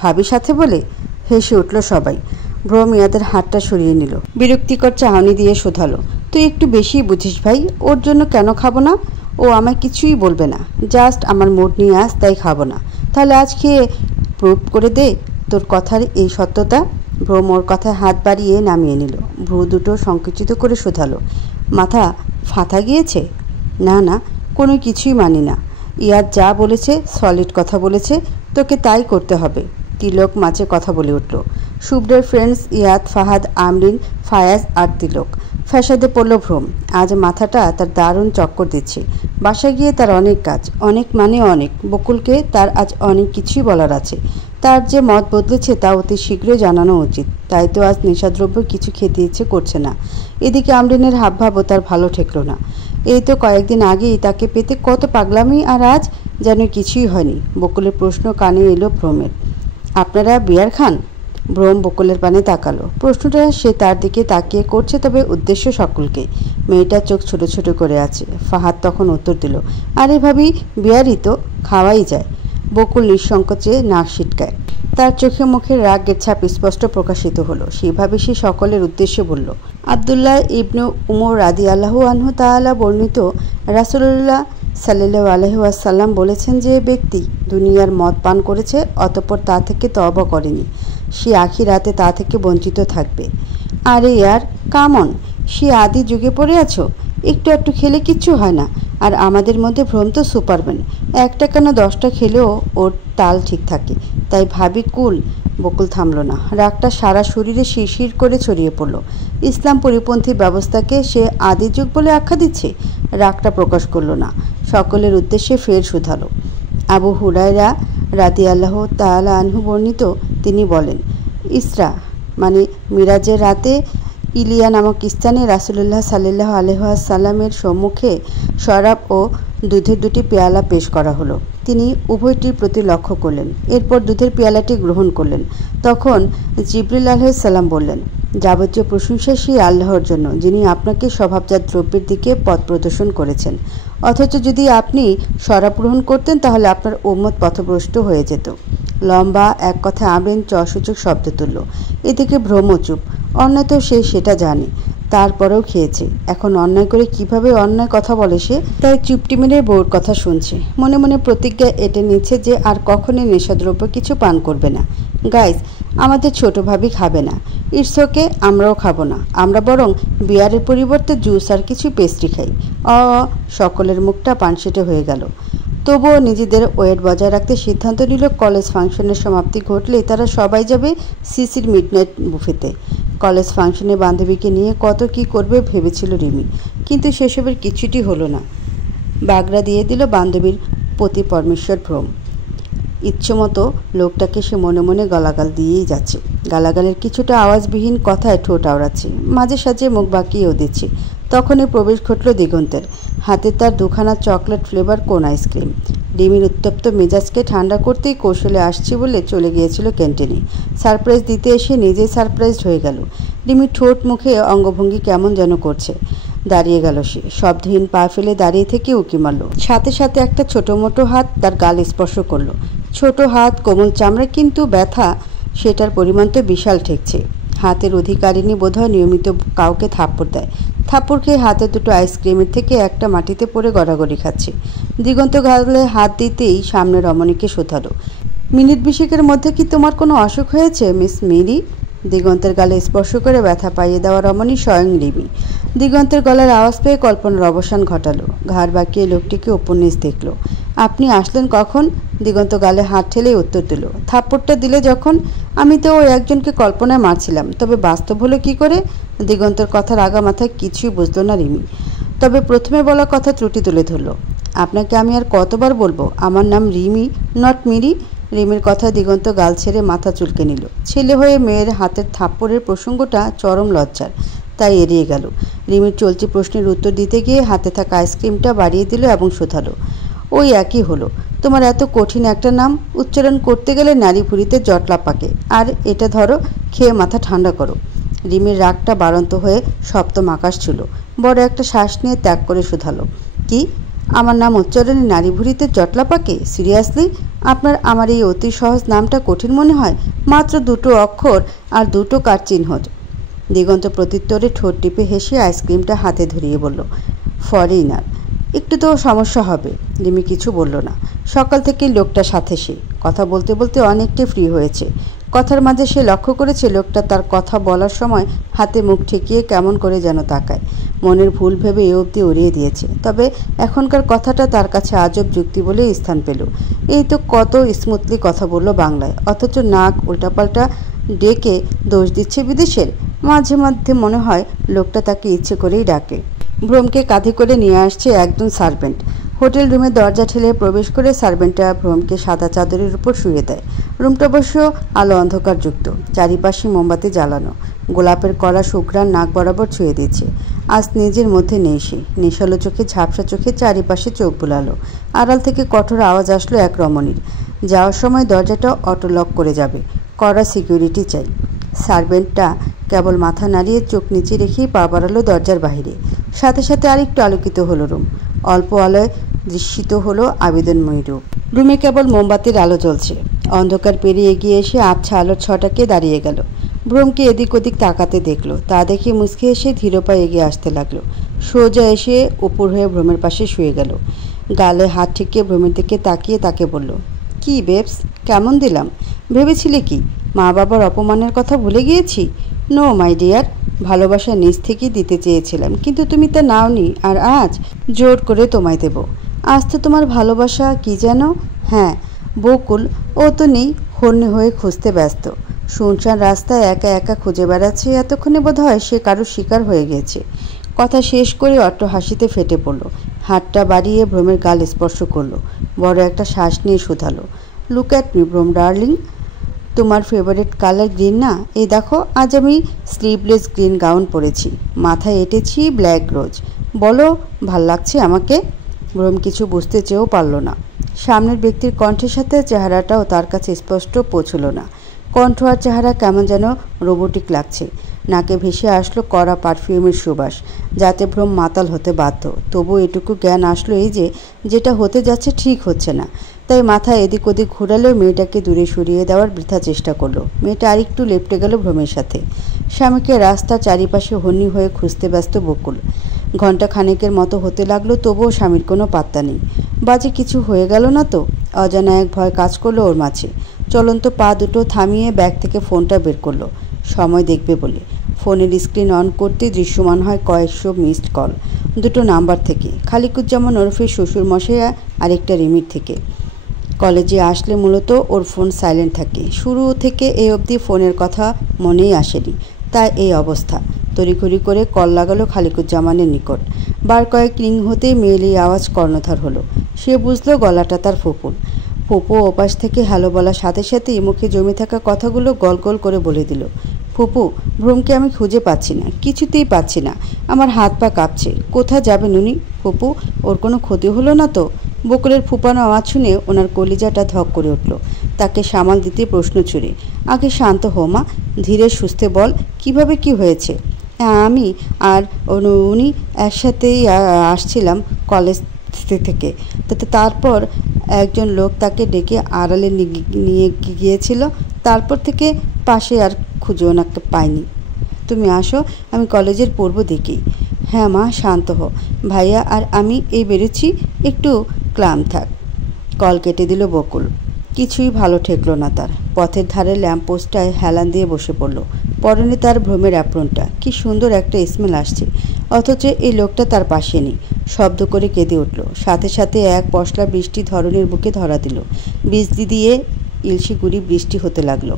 ভাবির সাথে বলে হেসে উঠল সবাই। ভ্রম ইয়াদের হাতটা সরিয়ে নিল। বিরক্তিকর চাহনি দিয়ে শোধালো, তুই একটু বেশি বুঝিস ভাই, ওর জন্য কেন খাবো না? ও আমায় কিছুই বলবে না, জাস্ট আমার মুড নিয়ে আস, তাই খাবো না। তাহলে আজ খেয়ে প্রুভ করে দে তোর কথার এই সত্যতা। ভ্রম ওর কথায় হাত বাড়িয়ে নামিয়ে নিল। ভ্রু দুটো সংকুচিত করে শোধালো, মাথা ফাতা গিয়েছে? না না, কোনো কিছুই মানি না। ইয়াদ যা বলেছে সলিড কথা বলেছে, তোকে তাই করতে হবে। তিলক মাঝে কথা বলে উঠল। শুভ্রের ফ্রেন্ডস ইয়াদ, ফাহাদ, আমরিন, ফায়াজ আর তিলক। ফ্যাসাদে পড়ল ভ্রম। আজ মাথাটা তার দারুণ চক্কর দিচ্ছে। বাসায় গিয়ে তার অনেক কাজ, অনেক মানে অনেক। বকুলকে তার আজ অনেক কিছুই বলার আছে। তার যে মত বদলেছে তা অতি শীঘ্রই জানানো উচিত। তাই তো আজ নেশাদ্রব্য কিছু খেতে ইচ্ছে করছে না। এদিকে আমরিনের হাবভাবও তার ভালো ঠেকল না। এই তো কয়েকদিন আগেই তাকে পেতে কত পাগলামি, আর আজ যেন কিছুই হয়নি। বকুলের প্রশ্ন কানে এলো ভ্রমের, আপনারা বিয়ার খান? ভ্রম বকুলের পানে তাকালো। প্রশ্নটা সে তার দিকে তাকিয়ে করছে, তবে উদ্দেশ্য সকলকে। মেয়েটার চোখ ছোট ছোট করে আছে। ফাহাদ তখন উত্তর দিল, আরে ভাবি, বিয়ারই তো, খাওয়াই যায়। বকুল নিঃসংকোচে নাক সিটকায়। তার চোখে মুখে রাগের ছাপ স্পষ্ট প্রকাশিত হলো। সেভাবে সে সকলের উদ্দেশ্যে বলল, আবদুল্লাহ ইবনু উমর রাদিয়াল্লাহু আনহু তাআলা বর্ণিত রাসূলুল্লাহ সাল্লাল্লাহু আলাইহি ওয়াসাল্লাম বলেছেন, যে ব্যক্তি দুনিয়ার মদ পান করেছে অতঃপর তা থেকে তওবা করেনি, সে আখিরাতে তা থেকে বঞ্চিত থাকবে। আরে ইয়ার কামন, সে আদি যুগে পড়ে আছো? একটু একটু খেলে কিচ্ছু হয় না। আর আমাদের মধ্যে ভ্রম তো সুপারম্যান, একটা কেন 10টা খেলেও ওর তাল ঠিক থাকে। তাই ভাবি কুল। বকুল থামল না। রাগটা সারা শরীরে শিরশির করে ছড়িয়ে পড়ল। ইসলাম পরিপন্থী ব্যবস্থাকে সে আদি যুগ বলে আখ্যা দিচ্ছে। রাগটা প্রকাশ করল না, সকলের উদ্দেশ্যে ফের শুধালো। আবু হুরায়রা রাদিয়াল্লাহু তাআলা আনহু বর্ণিত, তিনি বলেন, ইসরা মানে মিরাজের রাতে ইলিয়া নামক স্থানে রাসূলুল্লাহ সাল্লাল্লাহু আলাইহি ওয়াসাল্লামের সম্মুখে শরাব ও দুধের দুটি পেয়ালা পেশ করা হলো। তিনি উভয়টির প্রতি লক্ষ্য করলেন, এরপর দুধের পেয়ালাটি গ্রহণ করলেন। তখন জিবরিল আলাইহিস সালাম বললেন, যাবতীয় প্রশংসা সেই আল্লাহর জন্য, যিনি আপনাকে স্বভাবজাত দ্রব্যের দিকে পথ প্রদর্শন করেছেন। অথচ যদি আপনি শরাব গ্রহণ করতেন তাহলে আপনার উম্মত পথভ্রষ্ট হয়ে যেত। লম্বা এক কথায় আমরিন চসূচক শব্দ তুলল। এদিকে ভ্রম চুপ। অন্যায় তো সে সেটা জানে, তারপরেও খেয়েছে। এখন অন্যায় করে কিভাবে অন্যায় কথা বলে সে, তাই চুপটি মেরে বউর কথা শুনছে। মনে মনে প্রতিজ্ঞা এঁটে নিচ্ছে যে আর কখনোই নেশাদ্রব্য কিছু পান করবে না। গাইস, আমাদের ছোট ভাবি খাবে না, ইটস ওকে, আমরাও খাবো না। আমরা বরং বিয়ারের পরিবর্তে জুস আর কিছু পেস্ট্রি খাই। সকলের মুখটা পানসেটে হয়ে গেল। তবুও নিজেদের ওয়েট বজায় রাখতে সিদ্ধান্ত নিল, কলেজ ফাংশনের সমাপ্তি ঘটলেই তারা সবাই যাবে সিসির মিডনাইট বুফেতে। কলেজ ফাংশনে বান্ধবীকে নিয়ে কত কি করবে ভেবেছিল রিমি, কিন্তু সেসবের কিছুটি হলো না। বাগড়া দিয়ে দিল বান্ধবীর পতি পরমেশ্বর ভ্রম। ইচ্ছেমতো লোকটাকে সে মনে মনে গালাগাল দিয়েই যাচ্ছে। গালাগালের কিছুটা আওয়াজবিহীন কথায় ঠোঁট আওড়াচ্ছে, মাঝে সাঝে মুখ বাঁকিয়েও দিচ্ছে। তখনই প্রবেশ ঘটল দিগন্তের। হাতে তার দুখানা চকলেট ফ্লেভার কোন আইসক্রিম। রিমির উত্তপ্ত মেজাজকে ঠান্ডা করতেই কৌশলে আসছি বলে চলে গিয়েছিল ক্যান্টিনে। সারপ্রাইজ দিতে এসে নিজেই সারপ্রাইজড হয়ে গেল। রিমির ঠোঁট মুখে অঙ্গভঙ্গি কেমন যেন করছে। দাঁড়িয়ে গেল সে, শব্দহীন পা ফেলে দাঁড়িয়ে থেকে উঁকি মারল। সাথে সাথে একটা ছোটো মোটো হাত তার গাল স্পর্শ করলো। ছোট হাত, কোমল চামড়া, কিন্তু ব্যথা সেটার পরিমাণ তো বিশাল ঠেকছে। হাতের অধিকারিণী বোধহয় নিয়মিত কাউকে থাপ্পড় দেয়। থাপ্পড় খেয়ে হাতে দুটো আইসক্রিমের থেকে একটা মাটিতে পড়ে গড়াগড়ি খাচ্ছে। দিগন্ত গালে হাত দিতেই সামনে রমণীকে শোধালো, মিনিট 20 মধ্যে কি তোমার কোনো অসুখ হয়েছে মিস মেরি? দিগন্তের গালে স্পর্শ করে ব্যথা পাইয়ে দেওয়া রমণী স্বয়ং রিমি। দিগন্তের গলার আওয়াজ পেয়ে কল্পনার অবসান ঘটালো। ঘাড় বাঁকিয়ে লোকটিকে উপন্যাস দেখল। আপনি আসলেন কখন? দিগন্ত গালে হাত ঠেলেই উত্তর দিল, থাপ্পড়টা দিলে যখন। আমি তো ওই একজনকে কল্পনায় মারছিলাম, তবে বাস্তব হলো কি করে? দিগন্তের কথার আগা মাথায় কিছুই বুঝলো না রিমি, তবে প্রথমে বলা কথা ত্রুটি তুলে ধরল। আপনাকে আমি আর কতবার বলবো, আমার নাম রিমি, নট মিরি। রিমির কথায় দিগন্ত গাল ছেড়ে মাথা চুলকে নিল। ছেলে হয়ে মেয়ের হাতের থাপ্পড়ের প্রসঙ্গটা চরম লজ্জার, তাই এড়িয়ে গেল। রিমির চলতি প্রশ্নের উত্তর দিতে গিয়ে হাতে থাকা আইসক্রিমটা বাড়িয়ে দিল এবং শোধালো, ওই একই হলো। তোমার এত কঠিন একটা নাম উচ্চারণ করতে গেলে নারী ভুঁড়িতে জটলা পাকে। আর এটা ধরো, খেয়ে মাথা ঠান্ডা করো। রিমির রাগটা বাড়ন্ত হয়ে সপ্তম আকাশ ছিল। বড় একটা শ্বাস নিয়ে ত্যাগ করে শোধালো, কি আমার নাম উচ্চারণে নারী ভুঁড়িতে জটলা পাকে? সিরিয়াসলি আপনার আমার এই অতি সহজ নামটা কঠিন মনে হয়? মাত্র 2টো অক্ষর আর 2টো কার চিহ্ন। দিগন্ত প্রত্যুত্তরে ঠোঁট টিপে হেসে আইসক্রিমটা হাতে ধরিয়ে বলল, ফরেইনার। একটু তো সমস্যা হবে। রিমি কিছু বলল না। সকাল থেকেই লোকটার সাথে সে কথা বলতে বলতে অনেকটাই ফ্রি হয়েছে। কথার মাঝে সে লক্ষ্য করেছে লোকটা তার কথা বলার সময় হাতে মুখ ঠেকিয়ে কেমন করে যেন তাকায়। মনের ভুল ভেবে এ অবধি উড়িয়ে দিয়েছে, তবে এখনকার কথাটা তার কাছে আজব যুক্তি বলে স্থান পেল। এই তো কত স্মুথলি কথা বললো বাংলায়, অথচ নাক উল্টাপাল্টা ডেকে দোষ দিচ্ছে বিদেশের। মাঝে মধ্যে মনে হয় লোকটা তাকে ইচ্ছে করেই ডাকে। ভ্রমকে কাঁধে করে নিয়ে আসছে একজন সার্ভেন্ট। হোটেল রুমের দরজা ঠেলে প্রবেশ করে সার্ভেন্টরা ভ্রমকে সাদা চাদরের উপর শুয়ে দেয়। রুমটা অবশ্য আলো অন্ধকারযুক্ত, চারিপাশে মোমবাতি জ্বালানো। গোলাপের কড়া সুঘ্রাণ নাক বরাবর ছুঁয়ে দিচ্ছে। আজ নিজের মধ্যে নেই সে। নেশালো চোখে, ঝাপসা চোখে চারিপাশে চোখ বুলালো। আড়াল থেকে কঠোর আওয়াজ আসলো এক রমণীর। যাওয়ার সময় দরজাটা অটো লক করে যাবে, কড়া সিকিউরিটি চাই। সার্ভেন্টটা কেবল মাথা নাড়িয়ে চোখ নিচে রেখেই পা বাড়ালো দরজার বাহিরে। সাথে সাথে আরেকটু আলোকিত হলো রুম। অল্প আলোয় দৃশ্যিত হলো আবেদনময়ী রূপ। রুমে কেবল মোমবাতির আলো জ্বলছে। অন্ধকার পেরিয়ে এগিয়ে এসে আবছা আলোর ছটাকে দাঁড়িয়ে গেল। ভ্রমকে এদিক ওদিক তাকাতে দেখলো। তা দেখে মুচকে এসে ধীর পায়ে এগিয়ে আসতে লাগলো। সোজা এসে উপর হয়ে ভ্রমের পাশে শুয়ে গেল। গালে হাত ঠেকিয়ে ভ্রমের দিকে তাকিয়ে তাকে বলল, কি বেবস, কেমন দিলাম? ভেবেছিলে কি মা বাবার অপমানের কথা ভুলে গিয়েছি? নো মাই ডিয়ার, ভালোবাসা নিজ থেকেই দিতে চেয়েছিলাম, কিন্তু তুমি তা নাওনি, আর আজ জোর করে তোমায় দেব। আজ তো তোমার ভালোবাসা কি যেন? হ্যাঁ, বকুল। ও তো নেই, হন্যে হয়ে খুঁজতে ব্যস্ত। শুনশান রাস্তায় একা একা খুঁজে বেড়াচ্ছে। এতক্ষণে বোধ হয় সে কারোর শিকার হয়ে গেছে। কথা শেষ করে অট্ট হাসিতে ফেটে পড়ল। হাতটা বাড়িয়ে ভ্রমের গাল স্পর্শ করলো। বড় একটা শ্বাস নিয়ে শুধালো, লুক অ্যাট মি ভ্রম ডার্লিং। তোমার ফেভারিট কালার গ্রিন না? এই দেখো, আজ আমি স্লিভলেস গ্রিন গাউন পরেছি, মাথায় এঁটেছি ব্ল্যাক রোজ। বলো, ভাল লাগছে আমাকে? ভ্রম কিছু বুঝতে চেয়েও পারল না। সামনের ব্যক্তির কণ্ঠের সাথে চেহারাটাও তার কাছে স্পষ্ট পৌঁছল না। কণ্ঠ আর চেহারা কেমন যেন রোবোটিক লাগছে। নাকে ভেসে আসলো কড়া পারফিউমের সুবাস, যাতে ভ্রম মাতাল হতে বাধ্য। তবু এটুকু জ্ঞান আসলো এই যে যেটা হতে যাচ্ছে ঠিক হচ্ছে না। তাই মাথা এদিক ওদিক ঘুরালেও মেয়েটাকে দূরে সরিয়ে দেওয়ার বৃথা চেষ্টা করলো। মেয়েটা আরেকটু লেপটে গেল ভ্রমের সাথে। স্বামীকে রাস্তা চারিপাশে হন্যি হয়ে খুঁজতে ব্যস্ত বকুল। ঘণ্টা খানেকের মতো হতে লাগলো, তবুও স্বামীর কোনো পাত্তা নেই। বাজে কিছু হয়ে গেল না তো? অজানা এক ভয় কাজ করলো ওর মাঝে। চলন্ত পা দুটো থামিয়ে ব্যাগ থেকে ফোনটা বের করলো, সময় দেখবে বলে। ফোনের স্ক্রিন অন করতে দৃশ্যমান হয় কয়েকশো মিসড কল। দুটো নাম্বার থেকে, খালিকুজ্জামান ওরফে শ্বশুরমশাই, আরেকটা রিমির থেকে। কলেজে আসলে মূলত ওর ফোন সাইলেন্ট থাকে। শুরু থেকে এই অবধি ফোনের কথা মনেই আসেনি, তাই এই অবস্থা। তড়িঘড়ি করে কল লাগালো খালিকুজ্জামানের নিকট। বার কয়েক রিং হতেই মেয়েলি আওয়াজ কর্ণধার হলো। সে বুঝলো গলাটা তার ফুপুর। ফুপু ওপাশ থেকে হ্যালো বলার সাথে সাথেই মুখে জমে থাকা কথাগুলো গল গল করে বলে দিল। ফুপু, ভ্রমকে আমি খুঁজে পাচ্ছি না, কিছুতেই পাচ্ছি না। আমার হাত পা কাঁপছে। কোথায় যাবেন উনি? ফুপু, ওর কোনো ক্ষতি হলো না তো? বকুলের ফুপানো আওয়াজ শুনে ওনার কলিজাটা ধক করে উঠল। তাকে সামাল দিতে প্রশ্ন ছুড়ে, আগে শান্ত হো মা, ধীরে সুস্থে বল, কিভাবে কি হয়েছে? আমি আর উনি একসাথেই আসছিলাম কলেজ থেকে। তারপর একজন লোক তাকে ডেকে আড়ালে নিয়ে গিয়েছিল। তারপর থেকে পাশে আর খুঁজে ওনাকে পাইনি। তুমি আসো, আমি কলেজের পূর্ব দিকেই। হ্যাঁ মা, শান্ত হো। ভাইয়া আর আমি এই বেরোচ্ছি, একটু ক্লান্ত থাক। কল কেটে দিল বকুল। কিছুই ভালো ঠেকলো না তার। পথের ধারে ল্যাম্পপোস্টটায় হেলান দিয়ে বসে পড়ল। পরনে তার ভ্রমের অ্যাপ্রনটা। কি সুন্দর একটা স্মেল আসছে, অথচ এই লোকটা তার পাশে নেই। শব্দ করে কেঁদে উঠল। সাথে সাথে এক পশলা বৃষ্টি ধরনের বুকে ধরা দিল। বিজলি দিয়ে ইলশিগুড়ি বৃষ্টি হতে লাগলো।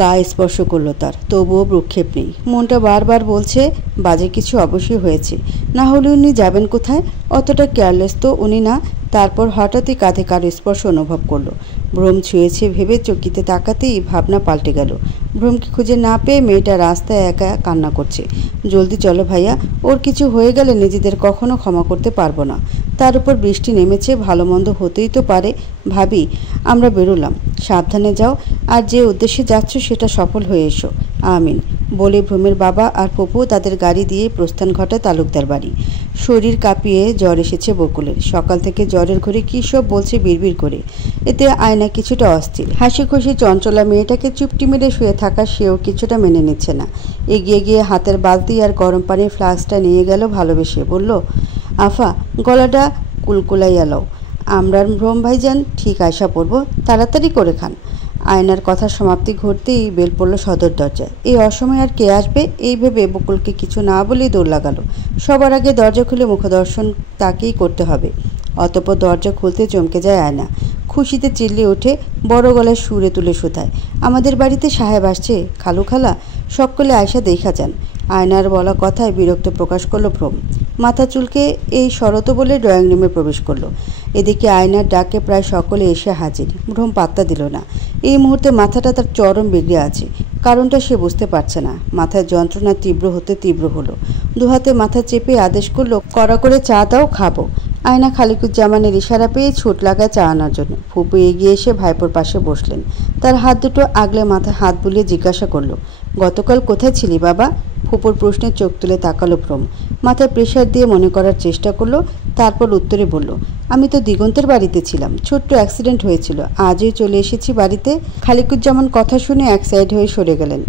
গা স্পর্শ করলো তার, তবুও ভ্রুক্ষেপ নেই। মনটা বারবার বলছে বাজে কিছু অবশ্যই হয়েছে, না হলে উনি যাবেন কোথায়? অতটা কেয়ারলেস তো উনি না। তারপর হঠাৎই কাঁধে কারো স্পর্শ অনুভব করলো। ভ্রম ছুঁয়েছে ভেবে চকিতে তাকাতেই ভাবনা পাল্টে গেল। ভ্রমকে খুঁজে না পেয়ে মেয়েটা রাস্তায় একা কান্না করছে। জলদি চলো ভাইয়া, ওর কিছু হয়ে গেলে নিজেদের কখনো ক্ষমা করতে পারবো না। তার উপর বৃষ্টি নেমেছে, ভালো মন্দ হতেই তো পারে। ভাবি, আমরা বেরোলাম, সাবধানে যাও, আর যে উদ্দেশ্যে যাচ্ছ সেটা সফল হয়ে এসো। আমিন বলে ভ্রমের বাবা আর পপু তাদের গাড়ি দিয়ে প্রস্থান ঘটায় তালুকদার বাড়ি। শরীর কাঁপিয়ে জ্বর এসেছে বকুলের। সকাল থেকে জ্বরের ঘরে কী সব বলছে বিড়বিড় করে। এতে আয়না কিছুটা অস্থির। হাসি খুশি চঞ্চলা মেয়েটাকে চুপটি মেরে শুয়ে থাকা সেও কিছুটা মেনে নিচ্ছে না। এগিয়ে গিয়ে হাতের বালতি আর গরম পানির ফ্লাস্কটা নিয়ে গেল ভালোবেসে। বলল, আফা গলাটা কুলকুলাইয়া লও, আমরার ভ্রম ভাইজান ঠিক আয়সা পড়ব, তাড়াতাড়ি করে খান। আয়নার কথা সমাপ্তি ঘটতেই বেল পড়ল সদর দরজায়। এই অসময়ে আর কে আসবে এই ভেবে বকুলকে কিছু না বলেই দৌড় লাগালো। সবার আগে দরজা খুলে মুখদর্শন তাকেই করতে হবে। অতঃপর দরজা খুলতে চমকে যায় আয়না। খুশিতে চিল্লিয়ে ওঠে, বড় গলায় সুরে তুলে শুধায়, আমাদের বাড়িতে সাহেব আসছে খালু খালা, সকলে আয়সা দেখা যান। আয়নার বলা কথায় বিরক্ত প্রকাশ করলো ভ্রম। মাথা চুলকে এই শরত বলে ড্রয়িং রুমে প্রবেশ করলো। এদিকে আয়নার ডাকে প্রায় সকলে এসে হাজির। ভ্রম পাত্তা দিল না। এই মুহূর্তে মাথাটা তার চরম বিগড়ে আছে। কারণটা সে বুঝতে পারছে না। মাথায় যন্ত্রণা তীব্র হতে তীব্র হলো। দুহাতে মাথা চেপে আদেশ করলো, কড়া করে চা দাও, খাবো। আয়না খালিকুজ্জামানের ইশারা পেয়ে ছুট লাগায় চা আনার জন্য। ফুপু এগিয়ে এসে ভাইপোর পাশে বসলেন। তার হাত দুটো আগলে মাথায় হাত বুলিয়ে জিজ্ঞাসা করলো, গতকাল কোথায় ছিলি বাবা? ফুপুর প্রশ্নে চোখ তুলে তাকালো ভ্রম। মাথায় প্রেশার দিয়ে মনে করার চেষ্টা করলো, তারপর উত্তরে বলল, আমি তো দিগন্তের বাড়িতে ছিলাম, ছোট্ট অ্যাক্সিডেন্ট হয়েছিল, আজই চলে এসেছি বাড়িতে। খালিকুজ্জামান কথা শুনে এক সাইড হয়ে সরে গেলেন।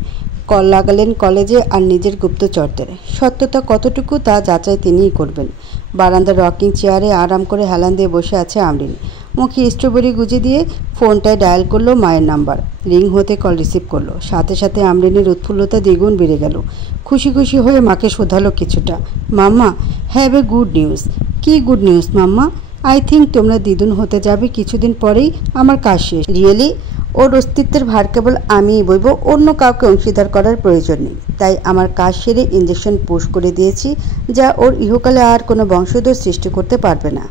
কল লাগালেন কলেজে আর নিজের গুপ্তচরদের। সত্যতা কতটুকু তা যাচাই তিনিই করবেন। বারান্দার রকিং চেয়ারে আরাম করে হেলান দিয়ে বসে আছে আমরিন। মুখে স্ট্রবেরি গুজে দিয়ে ফোনটায় ডায়াল করলো মায়ের নাম্বার। রিং হতে কল রিসিভ করলো। সাথে সাথে আমরিনের উৎফুল্লতা দ্বিগুণ বেড়ে গেল। খুশি খুশি হয়ে মাকে শোধালো কিছুটা, mamma have a good news. কি good news mamma? I think তোমরা দ্বিগুণ হতে যাবে কিছুদিন পরেই, আমার কাজ শেষ। রিয়েলি? ওর অস্তিত্বের ভার কেবল আমিই বইব, অন্য কাউকে অংশীদার করার প্রয়োজন নেই। তাই আমার কাজ সেরে ইঞ্জেকশন পুশ করে দিয়েছি, যা ওর ইহকালে আর কোনো বংশধর সৃষ্টি করতে পারবে না।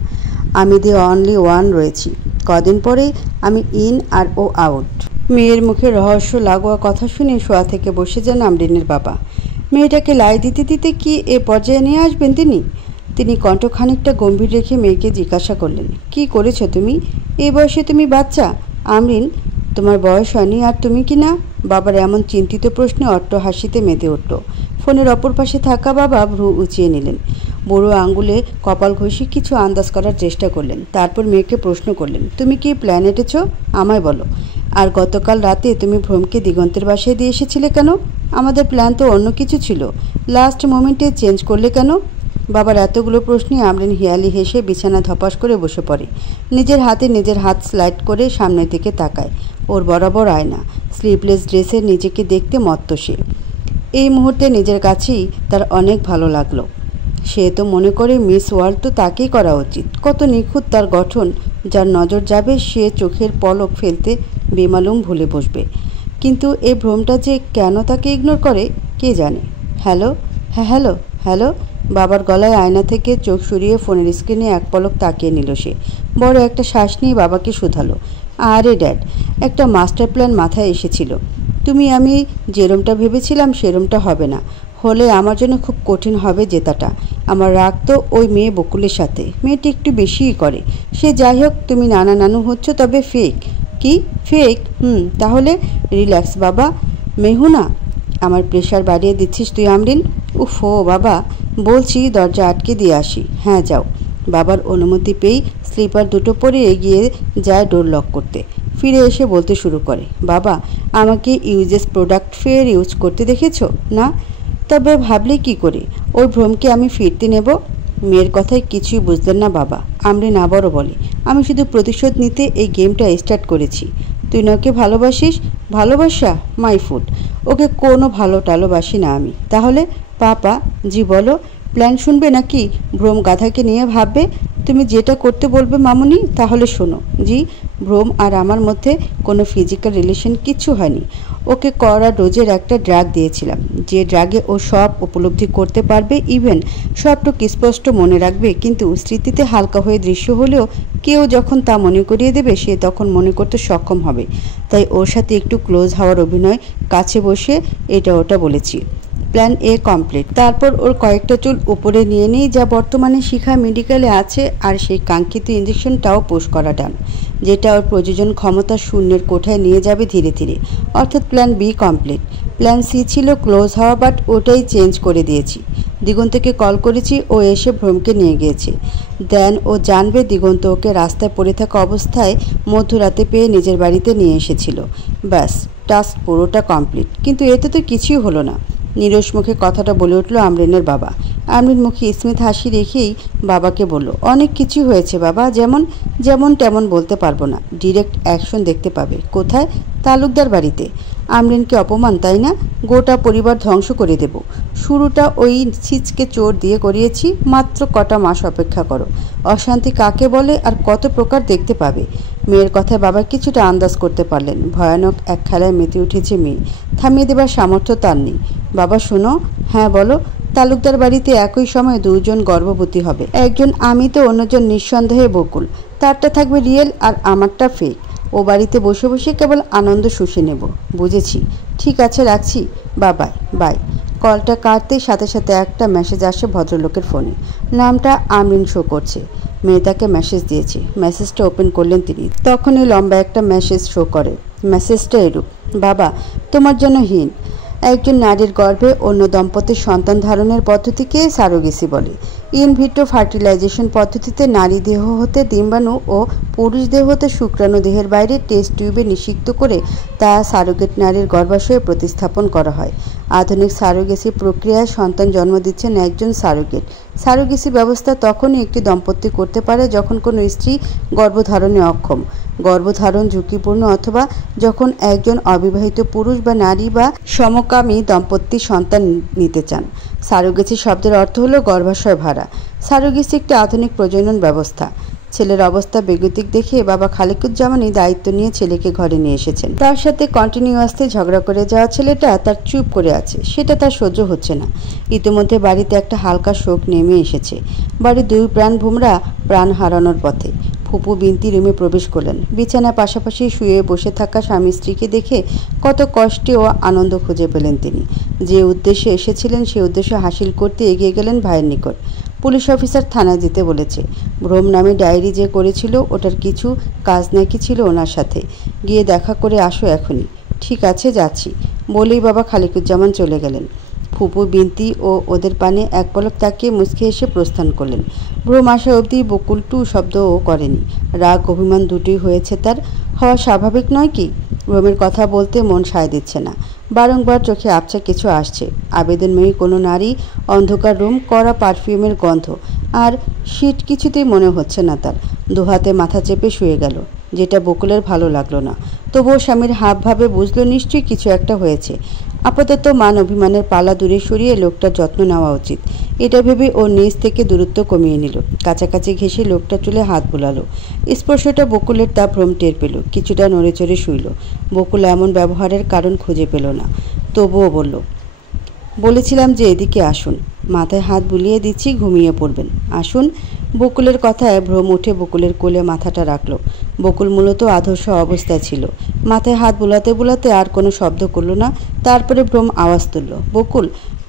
আমি দি অনলি ওয়ান রয়েছি। কদিন পরেই আমি ইন আর ও আউট। মেয়ের মুখে রহস্য লাগোয়া কথা শুনে শোয়া থেকে বসে যান আমরিনের বাবা। মেয়েটাকে লাই দিতে দিতে কি এ পর্যায়ে নিয়ে আসবেন তিনি কণ্ঠ খানিকটা গম্ভীর রেখে মেয়েকে জিজ্ঞাসা করলেন, কি করেছো তুমি? এই বয়সে তুমি বাচ্চা। আমরিন, তোমার বয়স হয়নি আর তুমি কি না? বাবার এমন চিন্তিত প্রশ্নে অট্ট হাসিতে মেতে উঠল। ফোনের অপর পাশে থাকা বাবা ভ্রু উঁচিয়ে নিলেন। বুড়ো আঙ্গুলে কপাল ঘষে কিছু আন্দাজ করার চেষ্টা করলেন। তারপর মেয়েকে প্রশ্ন করলেন, তুমি কি প্ল্যান এঁটেছ? আমায় বলো। আর গতকাল রাতে তুমি ভ্রমকে দিগন্তের বাসায় দিয়ে এসেছিলে কেন? আমাদের প্ল্যান তো অন্য কিছু ছিল, লাস্ট মোমেন্টে চেঞ্জ করলে কেন? বাবার এতগুলো প্রশ্নে আমরিন হিয়ালি হেসে বিছানা ধপাস করে বসে পড়ে। নিজের হাত স্লাইড করে সামনের দিকে তাকায়। ওর বরাবর আয়না। স্লিভলেস ড্রেসে নিজেকে দেখতে মত্ত সে। এই মুহূর্তে নিজের কাছেই তার অনেক ভালো লাগলো। সে তো মনে করে মিস ওয়ার্ল্ড তো তাকেই করা উচিত। কত নিখুঁত তার গঠন, যার নজর যাবে সে চোখের পলক ফেলতে বেমালুম ভুলে বসবে। কিন্তু এই ভ্রমটা যে কেন তাকে ইগনোর করে কে জানে। হ্যালো, হ্যাঁ হ্যালো হ্যালো। বাবার গলায় আয়না থেকে চোখ সরিয়ে ফোনের স্ক্রিনে এক পলক তাকিয়ে নিল সে। বড় একটা শ্বাস নিয়ে বাবাকে শুধালো, আরে ড্যাড, একটা মাস্টার প্ল্যান মাথায় এসেছিল। আমি যেরমটা ভেবেছিলাম সেরমটা হবে না। হলে আমার জন্য খুব কঠিন হবে জেতাটা। আমার রাগ তো ওই মেয়ে বকুলের সাথে। মেয়েটি একটু বেশিই করে। সে যাই হোক, তুমি নানু হচ্ছ, তবে ফেক। কি ফেক? তাহলে রিল্যাক্স বাবা। মেহুনা, আমার প্রেশার বাড়িয়ে দিচ্ছিস তুই আমরিন। উফো বাবা, বলছি দরজা আটকে দিয়ে আসি। হ্যাঁ যাও। বাবার অনুমতি পেয়েই স্লিপার দুটো পরে এগিয়ে যায় ডোর লক করতে। ফিরে এসে বলতে শুরু করে, বাবা, আমাকে ইউজেস প্রোডাক্ট ফের ইউজ করতে দেখেছো না? তবে ভাবলে কি করে ওই ভ্রমকে আমি ফিরতে নেব? মেয়ের কথায় কিছুই বুঝলেন না বাবা। আমরিন আবারও বলে, আমি শুধু প্রতিশোধ নিতে এই গেমটা স্টার্ট করেছি। তুই না ওকে ভালোবাসিস? ভালোবাসা মাই ফুড। ওকে কোনো ভালোবাসি না আমি। তাহলে পাপা জি বলো, প্ল্যান শুনবে নাকি ভ্রম গাধাকে নিয়ে ভাববে? তুমি যেটা করতে বলবে মামুনি, তাহলে শোনো। জি, ভ্রম আর আমার মধ্যে কোনো ফিজিক্যাল রিলেশন কিচ্ছু হয়নি। ওকে কড়া ডোজের একটা ড্রাগ দিয়েছিলাম, যে ড্রাগে ও সব উপলব্ধি করতে পারবে, ইভেন সবটুকু স্পষ্ট মনে রাখবে। কিন্তু স্মৃতিতে হালকা হয়ে দৃশ্য হলেও কেউ যখন তা মনে করিয়ে দেবে সে তখন মনে করতে সক্ষম হবে। তাই ওর সাথে একটু ক্লোজ হওয়ার অভিনয়, কাছে বসে এটা ওটা বলেছি। প্ল্যান এ কমপ্লিট। তারপর ওর কয়েকটা চুল উপরে নিয়ে নেই, যা বর্তমানে শিখা মেডিকেলে আছে, আর সেই কাঙ্ক্ষিত ইঞ্জেকশনটাও পুশ করা ডান, যেটা ওর প্রযোজন ক্ষমতা শূন্যের কোঠায় নিয়ে যাবে ধীরে ধীরে। অর্থাৎ plan B complete. Plan C ছিল ক্লোজ হওয়া, বাট ওটাই চেঞ্জ করে দিয়েছি। দিগন্তকে কল করেছি, ও এসে ভ্রমকে নিয়ে গিয়েছে। দেন ও জানবে দিগন্ত ওকে রাস্তায় পড়ে থাকা অবস্থায় মধ্যরাতে পেয়ে নিজের বাড়িতে নিয়ে এসেছিল। ব্যাস, টাস্ক পুরোটা কমপ্লিট। কিন্তু এতে তো কিছুই হলো না। নিরস মুখে কথাটা বলে উঠল আমরিনের বাবা। আমরিন মুখে স্মিত হাসি রেখেই বাবাকে বলল, অনেক কিছু হয়েছে বাবা, যেমন যেমন তেমন বলতে পারবো না, ডিরেক্ট অ্যাকশন দেখতে পাবে। কোথায়? তালুকদার বাড়িতে। আমরিনকে অপমান, তাই না? গোটা পরিবার ধ্বংস করে দেব। শুরুটা ওই ছিচকে চোর দিয়ে করিয়েছি, মাত্র কটা মাস অপেক্ষা করো। অশান্তি কাকে বলে আর কত প্রকার দেখতে পাবে। মেয়ের কথায় বাবা কিছুটা আন্দাজ করতে পারলেন। ভয়ানক এক খেলায় মেতে উঠেছে মেয়ে, থামিয়ে দেবার সামর্থ্য তার নেই। বাবা শোনো। হ্যাঁ বলো। তালুকদার বাড়িতে একই সময় দুজন গর্ভবতী হবে, একজন আমি তো অন্যজন নিঃসন্দেহে বকুল। তারটা থাকবে রিয়েল আর আমারটা ফেক। ও বাড়িতে বসে বসে কেবল আনন্দ শুষে নেব। বুঝেছি। ঠিক আছে, রাখছি। বাবাই বাই। কলটা কাটতেই সাথে সাথে একটা মেসেজ আসে ভদ্রলোকের ফোনে। নামটা আমরিন শো করছে। মেয়ে তাকে মেসেজ দিয়েছে। মেসেজটা ওপেন করলেন তিনি। তখনই লম্বা একটা মেসেজ শো করে। মেসেজটা এরূপ, বাবা তোমার জন্য হীন। একজন নারীর গর্ভে অন্য দম্পতির সন্তান ধারণের পদ্ধতিকে সারোগেসি বলে। ইনভিট্রো ফার্টিলাইজেশন পদ্ধতিতে নারী দেহ হতে ডিম্বাণু ও পুরুষ দেহ হতে শুক্রাণু দেহের বাইরে টেস্ট টিউবে নিষিক্ত করে তা সারোগেট নারীর গর্ভাশয়ে প্রতিস্থাপন করা হয়। আধুনিক সারোগেসি প্রক্রিয়ায় সন্তান জন্ম দিচ্ছেন একজন সারোগেট। সারোগেসি ব্যবস্থা তখনই একটি দম্পতি করতে পারে যখন কোনো স্ত্রী গর্ভধারণে অক্ষম, গর্ভধারণ ঝুঁকিপূর্ণ, অথবা যখন একজন অবিবাহিত পুরুষ বা নারী বা সমকামী দম্পতি সন্তান নিতে চান। সারোগেসি শব্দের অর্থ হলো গর্ভাশয় ভাড়া। সারোগেসি একটি আধুনিক প্রজনন ব্যবস্থা। ছেলের অবস্থা বেগতিক দেখে বাবা খালিকুজ্জামানই দায়িত্ব নিয়ে ছেলেকে ঘরে নিয়ে এসেছেন। তার সাথে কন্টিনিউয়াসলি ঝগড়া করে যাওয়া ছেলেটা তার চুপ করে আছে, সেটা তার সহ্য হচ্ছে না। ইতিমধ্যে বাড়িতে একটা হালকা শোক নেমে এসেছে। বাড়ির দুই প্রাণভোমরা প্রাণ হারানোর পথে। ফুপু বিনতি রুমে প্রবেশ করলেন। বিছানার পাশাপাশি শুয়ে বসে থাকা স্বামী স্ত্রীকে দেখে কত কষ্টে ও আনন্দ খুঁজে পেলেন তিনি। যে উদ্দেশ্যে এসেছিলেন সে উদ্দেশ্য হাসিল করতে এগিয়ে গেলেন ভাইয়ের নিকট। পুলিশ অফিসার থানায় যেতে বলেছে। ভ্রম নামে ডায়েরি যে করেছিল ওটার কিছু কাজ নাকি ছিল ওনার সাথে। গিয়ে দেখা করে আসো এখনই। ঠিক আছে, যাচ্ছি বলেই বাবা খালিকুজ্জামান চলে গেলেন। ফুপু বিনতি ও ওদের পানে এক পলক তাকিয়ে মুচকে এসে প্রস্থান করলেন। ভ্রম আসা অবধি বকুল টু শব্দও করেনি। রাগ অভিমান দুটোই হয়েছে তার। হওয়া স্বাভাবিক নয় কি? ভ্রমের কথা বলতে মন সায় দিচ্ছে না। বারংবার চোখে আবছা কিছু আসছে। আবেদনময়ী কোনো নারী, অন্ধকার রুম, কড়া পারফিউমের গন্ধ আর শীত কিছুতেই মনে হচ্ছে না তার। দুহাতে মাথা চেপে শুয়ে গেল, যেটা বকুলের ভালো লাগলো না। তবুও স্বামীর হাবভাবে বুঝলো নিশ্চয়ই কিছু একটা হয়েছে। আপাতত মান অভিমানের পালা দূরে সরিয়ে লোকটার যত্ন নেওয়া উচিত, এটা ভেবে ও নিজ থেকে দূরত্ব কমিয়ে নিল। কাছাকাছি ঘেঁষে লোকটা চুলে হাত বুলালো। স্পর্শটা বকুলের তা ভ্রম টের পেল। কিছুটা নড়ে চড়ে শুইল। বকুল এমন ব্যবহারের কারণ খুঁজে পেল না। তবুও বলল, বলেছিলাম যে এদিকে আসুন। মাথায় হাত বুলিয়ে দিচ্ছি, ঘুমিয়ে পড়বেন। আসুন। বকুলের কথায় ভ্রম উঠে বকুলের কোলে মাথাটা রাখল। বকুল মূলত আধস অবস্থায় ছিল। মাথায় হাত বুলাতে বুলাতে আর কোনো শব্দ করল না। তারপরে ভ্রম আওয়াজ তুলল, বকুল।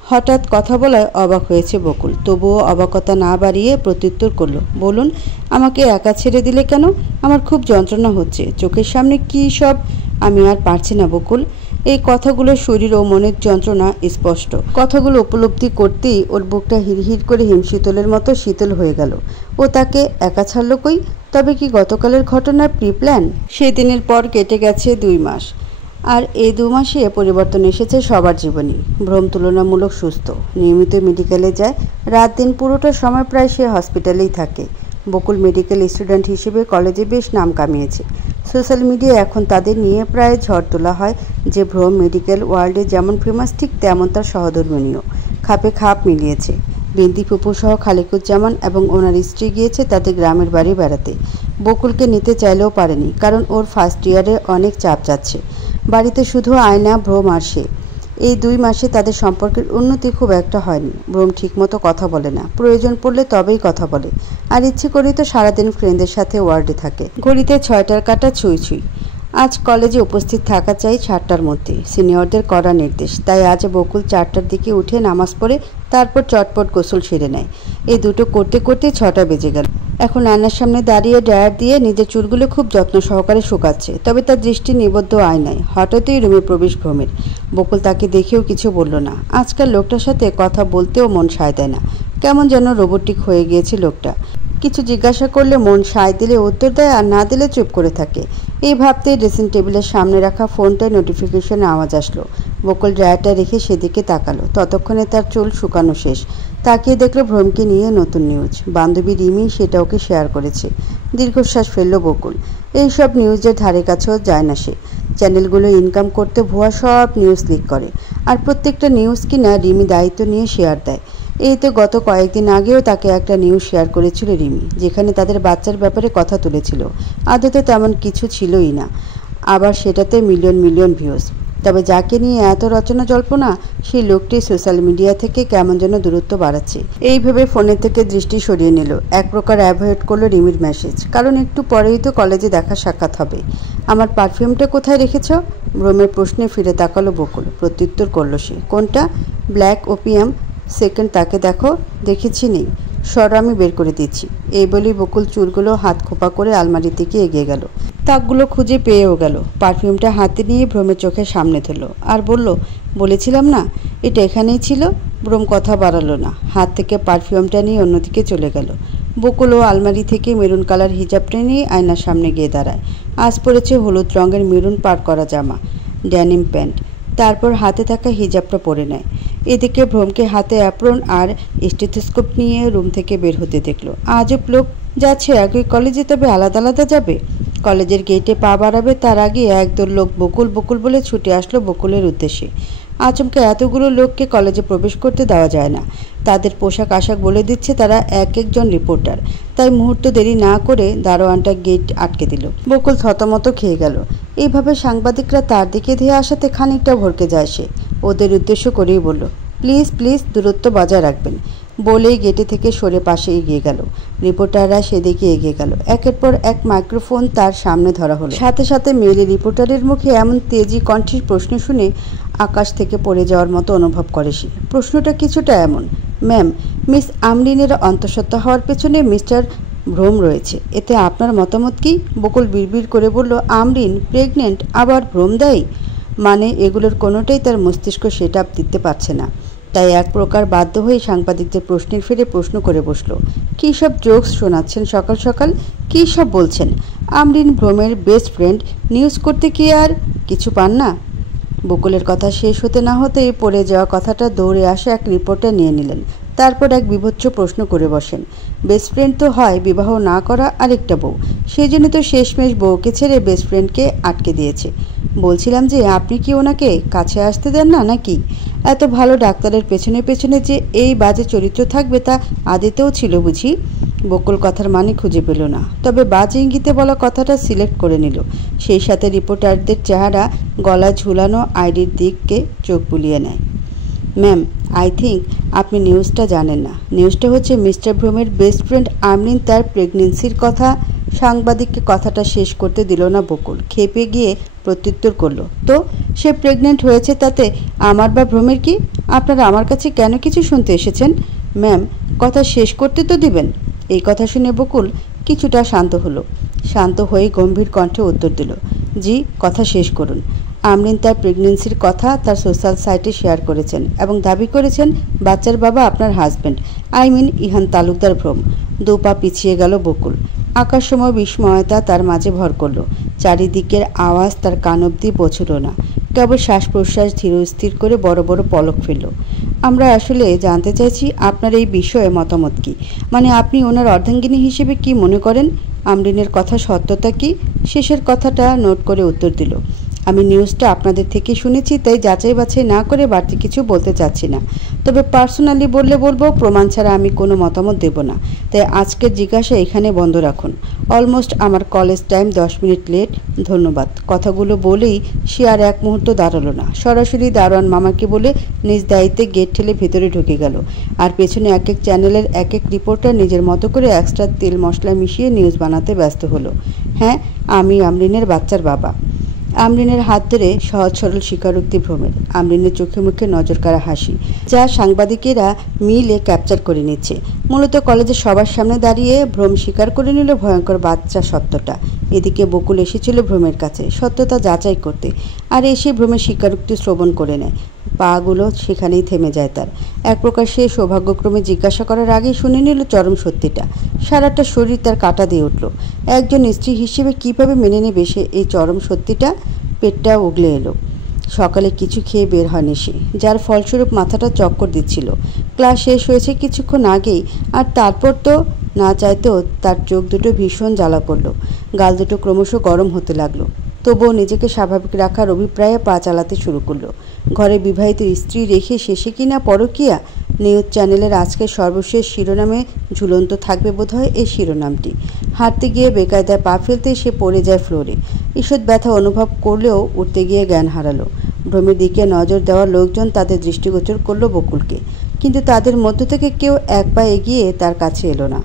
হঠাৎ কথা বলায় অবাক হয়েছে বকুল। তবুও অবাকতা না বাড়িয়ে প্রত্যুত্তর করল, বলুন। আমাকে একা ছেড়ে দিলে কেন? আমার খুব যন্ত্রণা হচ্ছে। চোখের সামনে কী সব, আমি আর পারছি না বকুল। এই কথাগুলো শরীর ও মনের যন্ত্রণা স্পষ্ট। কথাগুলো উপলব্ধি করতেই ওর বুকটা হিড়হিড় করে হিমশীতলের মতো শীতল হয়ে গেল। ও তাকে একা ছাড়ল কই? তবে কি গতকালের ঘটনার প্রিপ্ল্যান? সেদিনের পর কেটে গেছে 2 মাস। আর এই 2 মাসে পরিবর্তন এসেছে সবার জীবনেই। ভ্রম তুলনামূলক সুস্থ, নিয়মিত মেডিকেলে যায়। রাত দিন পুরোটা সময় প্রায় সে হসপিটালেই থাকে। বকুল মেডিকেল স্টুডেন্ট হিসেবে কলেজে বেশ নাম কামিয়েছে। সোশ্যাল মিডিয়ায় এখন তাদের নিয়ে প্রায় ঝড় তোলা হয় যে ভ্রম মেডিকেল ওয়ার্ল্ডে যেমন ফেমাস ঠিক তেমন তার সহধর্মিণীও। খাপে খাপ মিলিয়েছে। বিন্দি ফুপু সহ খালিকুজ্জামান এবং ওনার স্ত্রী গিয়েছে তাদের গ্রামের বাড়ি বেড়াতে। বকুলকে নিতে চাইলেও পারেনি, কারণ ওর ফার্স্ট ইয়ারে অনেক চাপ যাচ্ছে। বাড়িতে শুধু আয়না, ভ্রম আর সে। এই 2 মাসে তাদের সম্পর্কের উন্নতি খুব একটা হয়নি। ভ্রম ঠিকমতো কথা বলে না, প্রয়োজন পড়লে তবেই কথা বলে। আর ইচ্ছে করেই তো সারাদিন ফ্রেন্ডদের সাথে ওয়ার্ডে থাকে। ঘড়িতে 6টার কাঁটা ছুঁই ছুঁই। আজ কলেজে উপস্থিত থাকা চাই 7টার মধ্যে, সিনিয়রদের কড়া নির্দেশ। তাই আজ বকুল 4টার দিকে উঠে নামাজ পড়ে তারপর চটপট গোসল সেরে নেয়। এই দুটো করতে করতে 6টা বেজে গেল। এখন আয়নার সামনে দাঁড়িয়ে ড্রায়ার দিয়ে নিজের চুলগুলো খুব যত্ন সহকারে শুকাচ্ছে। তবে তার দৃষ্টি নিবদ্ধ আয়নায়। হঠাৎই রুমে প্রবেশ ভ্রমের। বকুল তাকে দেখেও কিছু বলল না। আজকাল লোকটার সাথে কথা বলতেও মন সায় দেয় না। কেমন যেন রোবটিক হয়ে গিয়েছে লোকটা। কিছু জিজ্ঞাসা করলে মন সায় দিলে উত্তর দেয়, আর না দিলে চুপ করে থাকে। এই ভাবতেই ড্রেসিং টেবিলের সামনে রাখা ফোনটায় নোটিফিকেশনে আওয়াজ আসলো। বকুল ড্রায়ারটা রেখে সেদিকে তাকালো। ততক্ষণে তার চুল শুকানো শেষ। তাকিয়ে দেখলো ভ্রমকে নিয়ে নতুন নিউজ। বান্ধবী রিমি সেটা ওকে শেয়ার করেছে। দীর্ঘশ্বাস ফেলল বকুল। এইসব নিউজের ধারে কাছেও যায় না সে। চ্যানেলগুলো ইনকাম করতে ভুয়া সব নিউজ লিক করে, আর প্রত্যেকটা নিউজ কিনা রিমি দায়িত্ব নিয়ে শেয়ার দেয়। এই তো গত কয়েকদিন আগেও তাকে একটা নিউজ শেয়ার করেছিল রিমি, যেখানে তাদের বাচ্চার ব্যাপারে কথা তুলেছিল। আদতে তেমন কিছু ছিলই না, আবার সেটাতে মিলিয়ন মিলিয়ন ভিউজ। তবে যাকে নিয়ে এত রচনা জল্পনা, সেই লোকটি সোশ্যাল মিডিয়া থেকে কেমন যেন দূরত্ব বাড়াচ্ছে। এই ভেবে ফোনের থেকে দৃষ্টি সরিয়ে নিল। এক প্রকার অ্যাভয়েড করলো রিমির মেসেজ, কারণ একটু পরেই তো কলেজে দেখা সাক্ষাৎ হবে। আমার পারফিউমটা কোথায় রেখেছ? ভ্রমের প্রশ্নে ফিরে তাকালো বকুল। প্রত্যুত্তর করলো সে। কোনটা? Black opium. সেকেন্ড তাকে দেখো। দেখেছি নেই। সর, আমি বের করে দিচ্ছি। এই বলেই বকুল চুলগুলো হাত খোপা করে আলমারির দিকে এগিয়ে গেল। তাকগুলো খুঁজে পেয়েও গেল। পারফিউমটা হাতে নিয়ে ভ্রমের চোখের সামনে ধরল আর বলল, বলেছিলাম না এটা এখানেই ছিল। ভ্রম কথা বাড়ালো না। হাত থেকে পারফিউমটা নিয়ে অন্যদিকে চলে গেল। বকুলও আলমারি থেকে মেরুন কালার হিজাবটা নিয়ে আয়নার সামনে গিয়ে দাঁড়ায়। আজ পরেছে হলুদ রঙের মেরুন পার করা জামা, ড্যানিম প্যান্ট। তারপর হাতে থাকা হিজাবটা পরে নেয়। এদিকে ভ্রমকে হাতে অ্যাপ্রন আর স্টেথোস্কোপ নিয়ে রুম থেকে বের হতে দেখলো। আজব লোক, যাচ্ছে একই কলেজে তবে আলাদা আলাদা যাবে। কলেজের গেটে পা বাড়াবে তার আগে একদল লোক বকুল বকুল বলে ছুটে আসলো বকুলের উদ্দেশ্যে। আচমকা এতগুলো লোককে কলেজে প্রবেশ করতে দেওয়া যায় না। তাদের পোশাক আশাক বলে দিচ্ছে তারা এক একজন রিপোর্টার। তাই মুহূর্ত দেরি না করে দারোয়ানটা গেট আটকে দিল। বকুল থতমত খেয়ে গেল। এইভাবে সাংবাদিকরা তার দিকে ধেয়ে আসাতে খানিকটা ভরকে যায় সে। ওদের উদ্দেশ্য করেই বলল, প্লিজ প্লিজ দূরত্ব বজায় রাখবেন। বলেই গেটে থেকে সরে পাশে এগিয়ে গেল। রিপোর্টাররা সেদিকে এগিয়ে গেল। একের পর এক মাইক্রোফোন তার সামনে ধরা হলো। সাথে সাথে মেলে রিপোর্টারের মুখে এমন তেজি কণ্ঠের প্রশ্ন শুনে আকাশ থেকে পড়ে যাওয়ার মতো অনুভব করে সে। প্রশ্নটা কিছুটা এমন, ম্যাম, মিস আমরিনের অন্তঃসত্ত্বা হওয়ার পেছনে মিস্টার ভ্রম রয়েছে, এতে আপনার মতামত কি? বকুল বিড়বিড় করে বলল, আমরিন প্রেগনেন্ট, আবার ভ্রম দেয়? মানে এগুলোর কোনোটাই তার মস্তিষ্ক সেট আপ দিতে পারছে না। তাই এক প্রকার বাধ্য হয়ে সাংবাদিকদের প্রশ্নের ফিরে প্রশ্ন করে বসলো, কী সব জোকস শোনাচ্ছেন সকাল সকাল? কী সব বলছেন? আমরিন ভ্রমের বেস্ট ফ্রেন্ড, নিউজ করতে কি আর কিছু পান না? বকুলের কথা শেষ হতে না হতেই পড়ে যাওয়া কথাটা দৌড়ে আসা এক রিপোর্টার নিয়ে নিলেন। তারপর এক বিভৎস প্রশ্ন করে বসেন, বেস্ট ফ্রেন্ড তো হয় বিবাহ না করা আরেকটা বউ, সেই জন্য তো শেষমেশ বউকে ছেড়ে বেস্ট ফ্রেন্ডকে আটকে দিয়েছে। বলছিলাম যে আপনি কি ওনাকে কাছে আসতে দেন না নাকি? এত ভালো ডাক্তারের পেছনে পেছনে যে এই বাজে চরিত্র থাকবে তা আদিতেও ছিল বুঝি? বকুল কথার মানে খুঁজে পেল না, তবে বাজে ইঙ্গিতে বলা কথাটা সিলেক্ট করে নিল। সেই সাথে রিপোর্টারদের চেহারা গলায় ঝুলানো আইডির দিককে চোখ বুলিয়ে নেয়। ম্যাম, আই থিঙ্ক আপনি নিউজটা জানেন না। নিউজটা হচ্ছে মিস্টার ভ্রমের বেস্ট ফ্রেন্ড আমরিন তার প্রেগনেন্সির কথা। সাংবাদিককে কথাটা শেষ করতে দিল না বকুল। খেপে গিয়ে প্রত্যুত্তর করলো, তো সে প্রেগনেন্ট হয়েছে তাতে আমার বা ভ্রমের কি? আপনারা আমার কাছে কেন কিছু শুনতে এসেছেন? ম্যাম, কথা শেষ করতে তো দিবেন। এই কথা শুনে বকুল কিছুটা শান্ত হলো। শান্ত হয়ে গম্ভীর কণ্ঠে উত্তর দিল, জি, কথা শেষ করুন। আমরিন তার প্রেগনেন্সির কথা তার সোশ্যাল সাইটে শেয়ার করেছেন এবং দাবি করেছেন বাচ্চার বাবা আপনার husband, I mean Ihan Talukdar ভ্রম। দু পা পিছিয়ে গেল বকুল। আকাশসময় বিস্ময়তা তার মাঝে ভর করল। চারিদিকের আওয়াজ তার কান অবধি পৌঁছল না। কেবল শ্বাস প্রশ্বাস ধীর স্থির করে বড় বড় পলক ফেলল। আমরা আসলে জানতে চাইছি আপনার এই বিষয়ে মতামত কি, মানে আপনি ওনার অর্ধাঙ্গিনী হিসেবে কি মনে করেন? আমরিনের কথা সত্যতা কি? শেষের কথাটা নোট করে উত্তর দিল, আমি নিউজটা আপনাদের থেকে শুনেছি, তাই যাচাই বাছাই না করে বাড়তি কিছু বলতে চাচ্ছি না। তবে পার্সোনালি বললে বলবো, প্রমাণ ছাড়া আমি কোনো মতামত দেব না। তাই আজকের জিজ্ঞাসা এখানে বন্ধ রাখুন। অলমোস্ট আমার কলেজ টাইম 10 মিনিট লেট। ধন্যবাদ। কথাগুলো বলেই সে আর এক মুহূর্ত দাঁড়ালো না। সরাসরি দারোয়ান মামাকে বলে নিজ দায়িত্বে গেট ঠেলে ভেতরে ঢুকে গেল। আর পেছনে এক এক চ্যানেলের এক এক রিপোর্টার নিজের মতো করে এক্সট্রা তেল মশলা মিশিয়ে নিউজ বানাতে ব্যস্ত হলো। হ্যাঁ, আমি আমরিনের বাচ্চার বাবা। আমরিনের হাত ধরে সহজ সরল স্বীকারোক্তি ভ্রমের। আমরিনের চোখে মুখে নজর কাড়া হাসি, যা সাংবাদিকেরা মিলে ক্যাপচার করে নিচ্ছে। মূলত কলেজের সবার সামনে দাঁড়িয়ে ভ্রম স্বীকার করে নিল ভয়ঙ্কর বাচ্চা সত্যটা। এদিকে বকুল এসেছিল ভ্রমের কাছে সত্যতা যাচাই করতে, আর এসে ভ্রমের স্বীকারোক্তি শ্রবণ করে নেয়। পাগুলো সেখানেই থেমে যায় তার। এক প্রকার সে সৌভাগ্যক্রমে জিজ্ঞাসা করার আগেই শুনে নিল চরম সত্যিটা। সারাটা শরীর তার কাঁটা দিয়ে উঠল। একজন স্ত্রী হিসেবে কিভাবে মেনে নেবে সে এই চরম সত্যিটা? পেটটা উগলে এলো। সকালে কিছু খেয়ে বের হয়নি সে, যার ফলস্বরূপ মাথাটা চক্কর দিচ্ছিল। ক্লাস শেষ হয়েছে কিছুক্ষণ আগেই, আর তারপর তো না চাইতেও তার চোখ দুটো ভীষণ জ্বালা করলো, গাল দুটো ক্রমশ গরম হতে লাগলো। তবুও নিজেকে স্বাভাবিক রাখার অভিপ্রায়ে পা চালাতে শুরু করলো। ঘরে বিবাহিত স্ত্রী রেখে শেষে কিনা পরকীয়া। নিউজ চ্যানেলের আজকের সর্বশেষ শিরোনামে ঝুলন্ত থাকবে বোধহয় এই শিরোনামটি। হাঁটতে গিয়ে বেকায়দায় পা ফেলতে সে পড়ে যায় ফ্লোরে। ঈষৎ ব্যথা অনুভব করলেও উঠতে গিয়ে জ্ঞান হারালো। ভ্রমের দিকে নজর দেওয়ার লোকজন তাদের দৃষ্টিগোচর করলো বকুলকে, কিন্তু তাদের মধ্য থেকে কেউ এক পা এগিয়ে তার কাছে এলো না।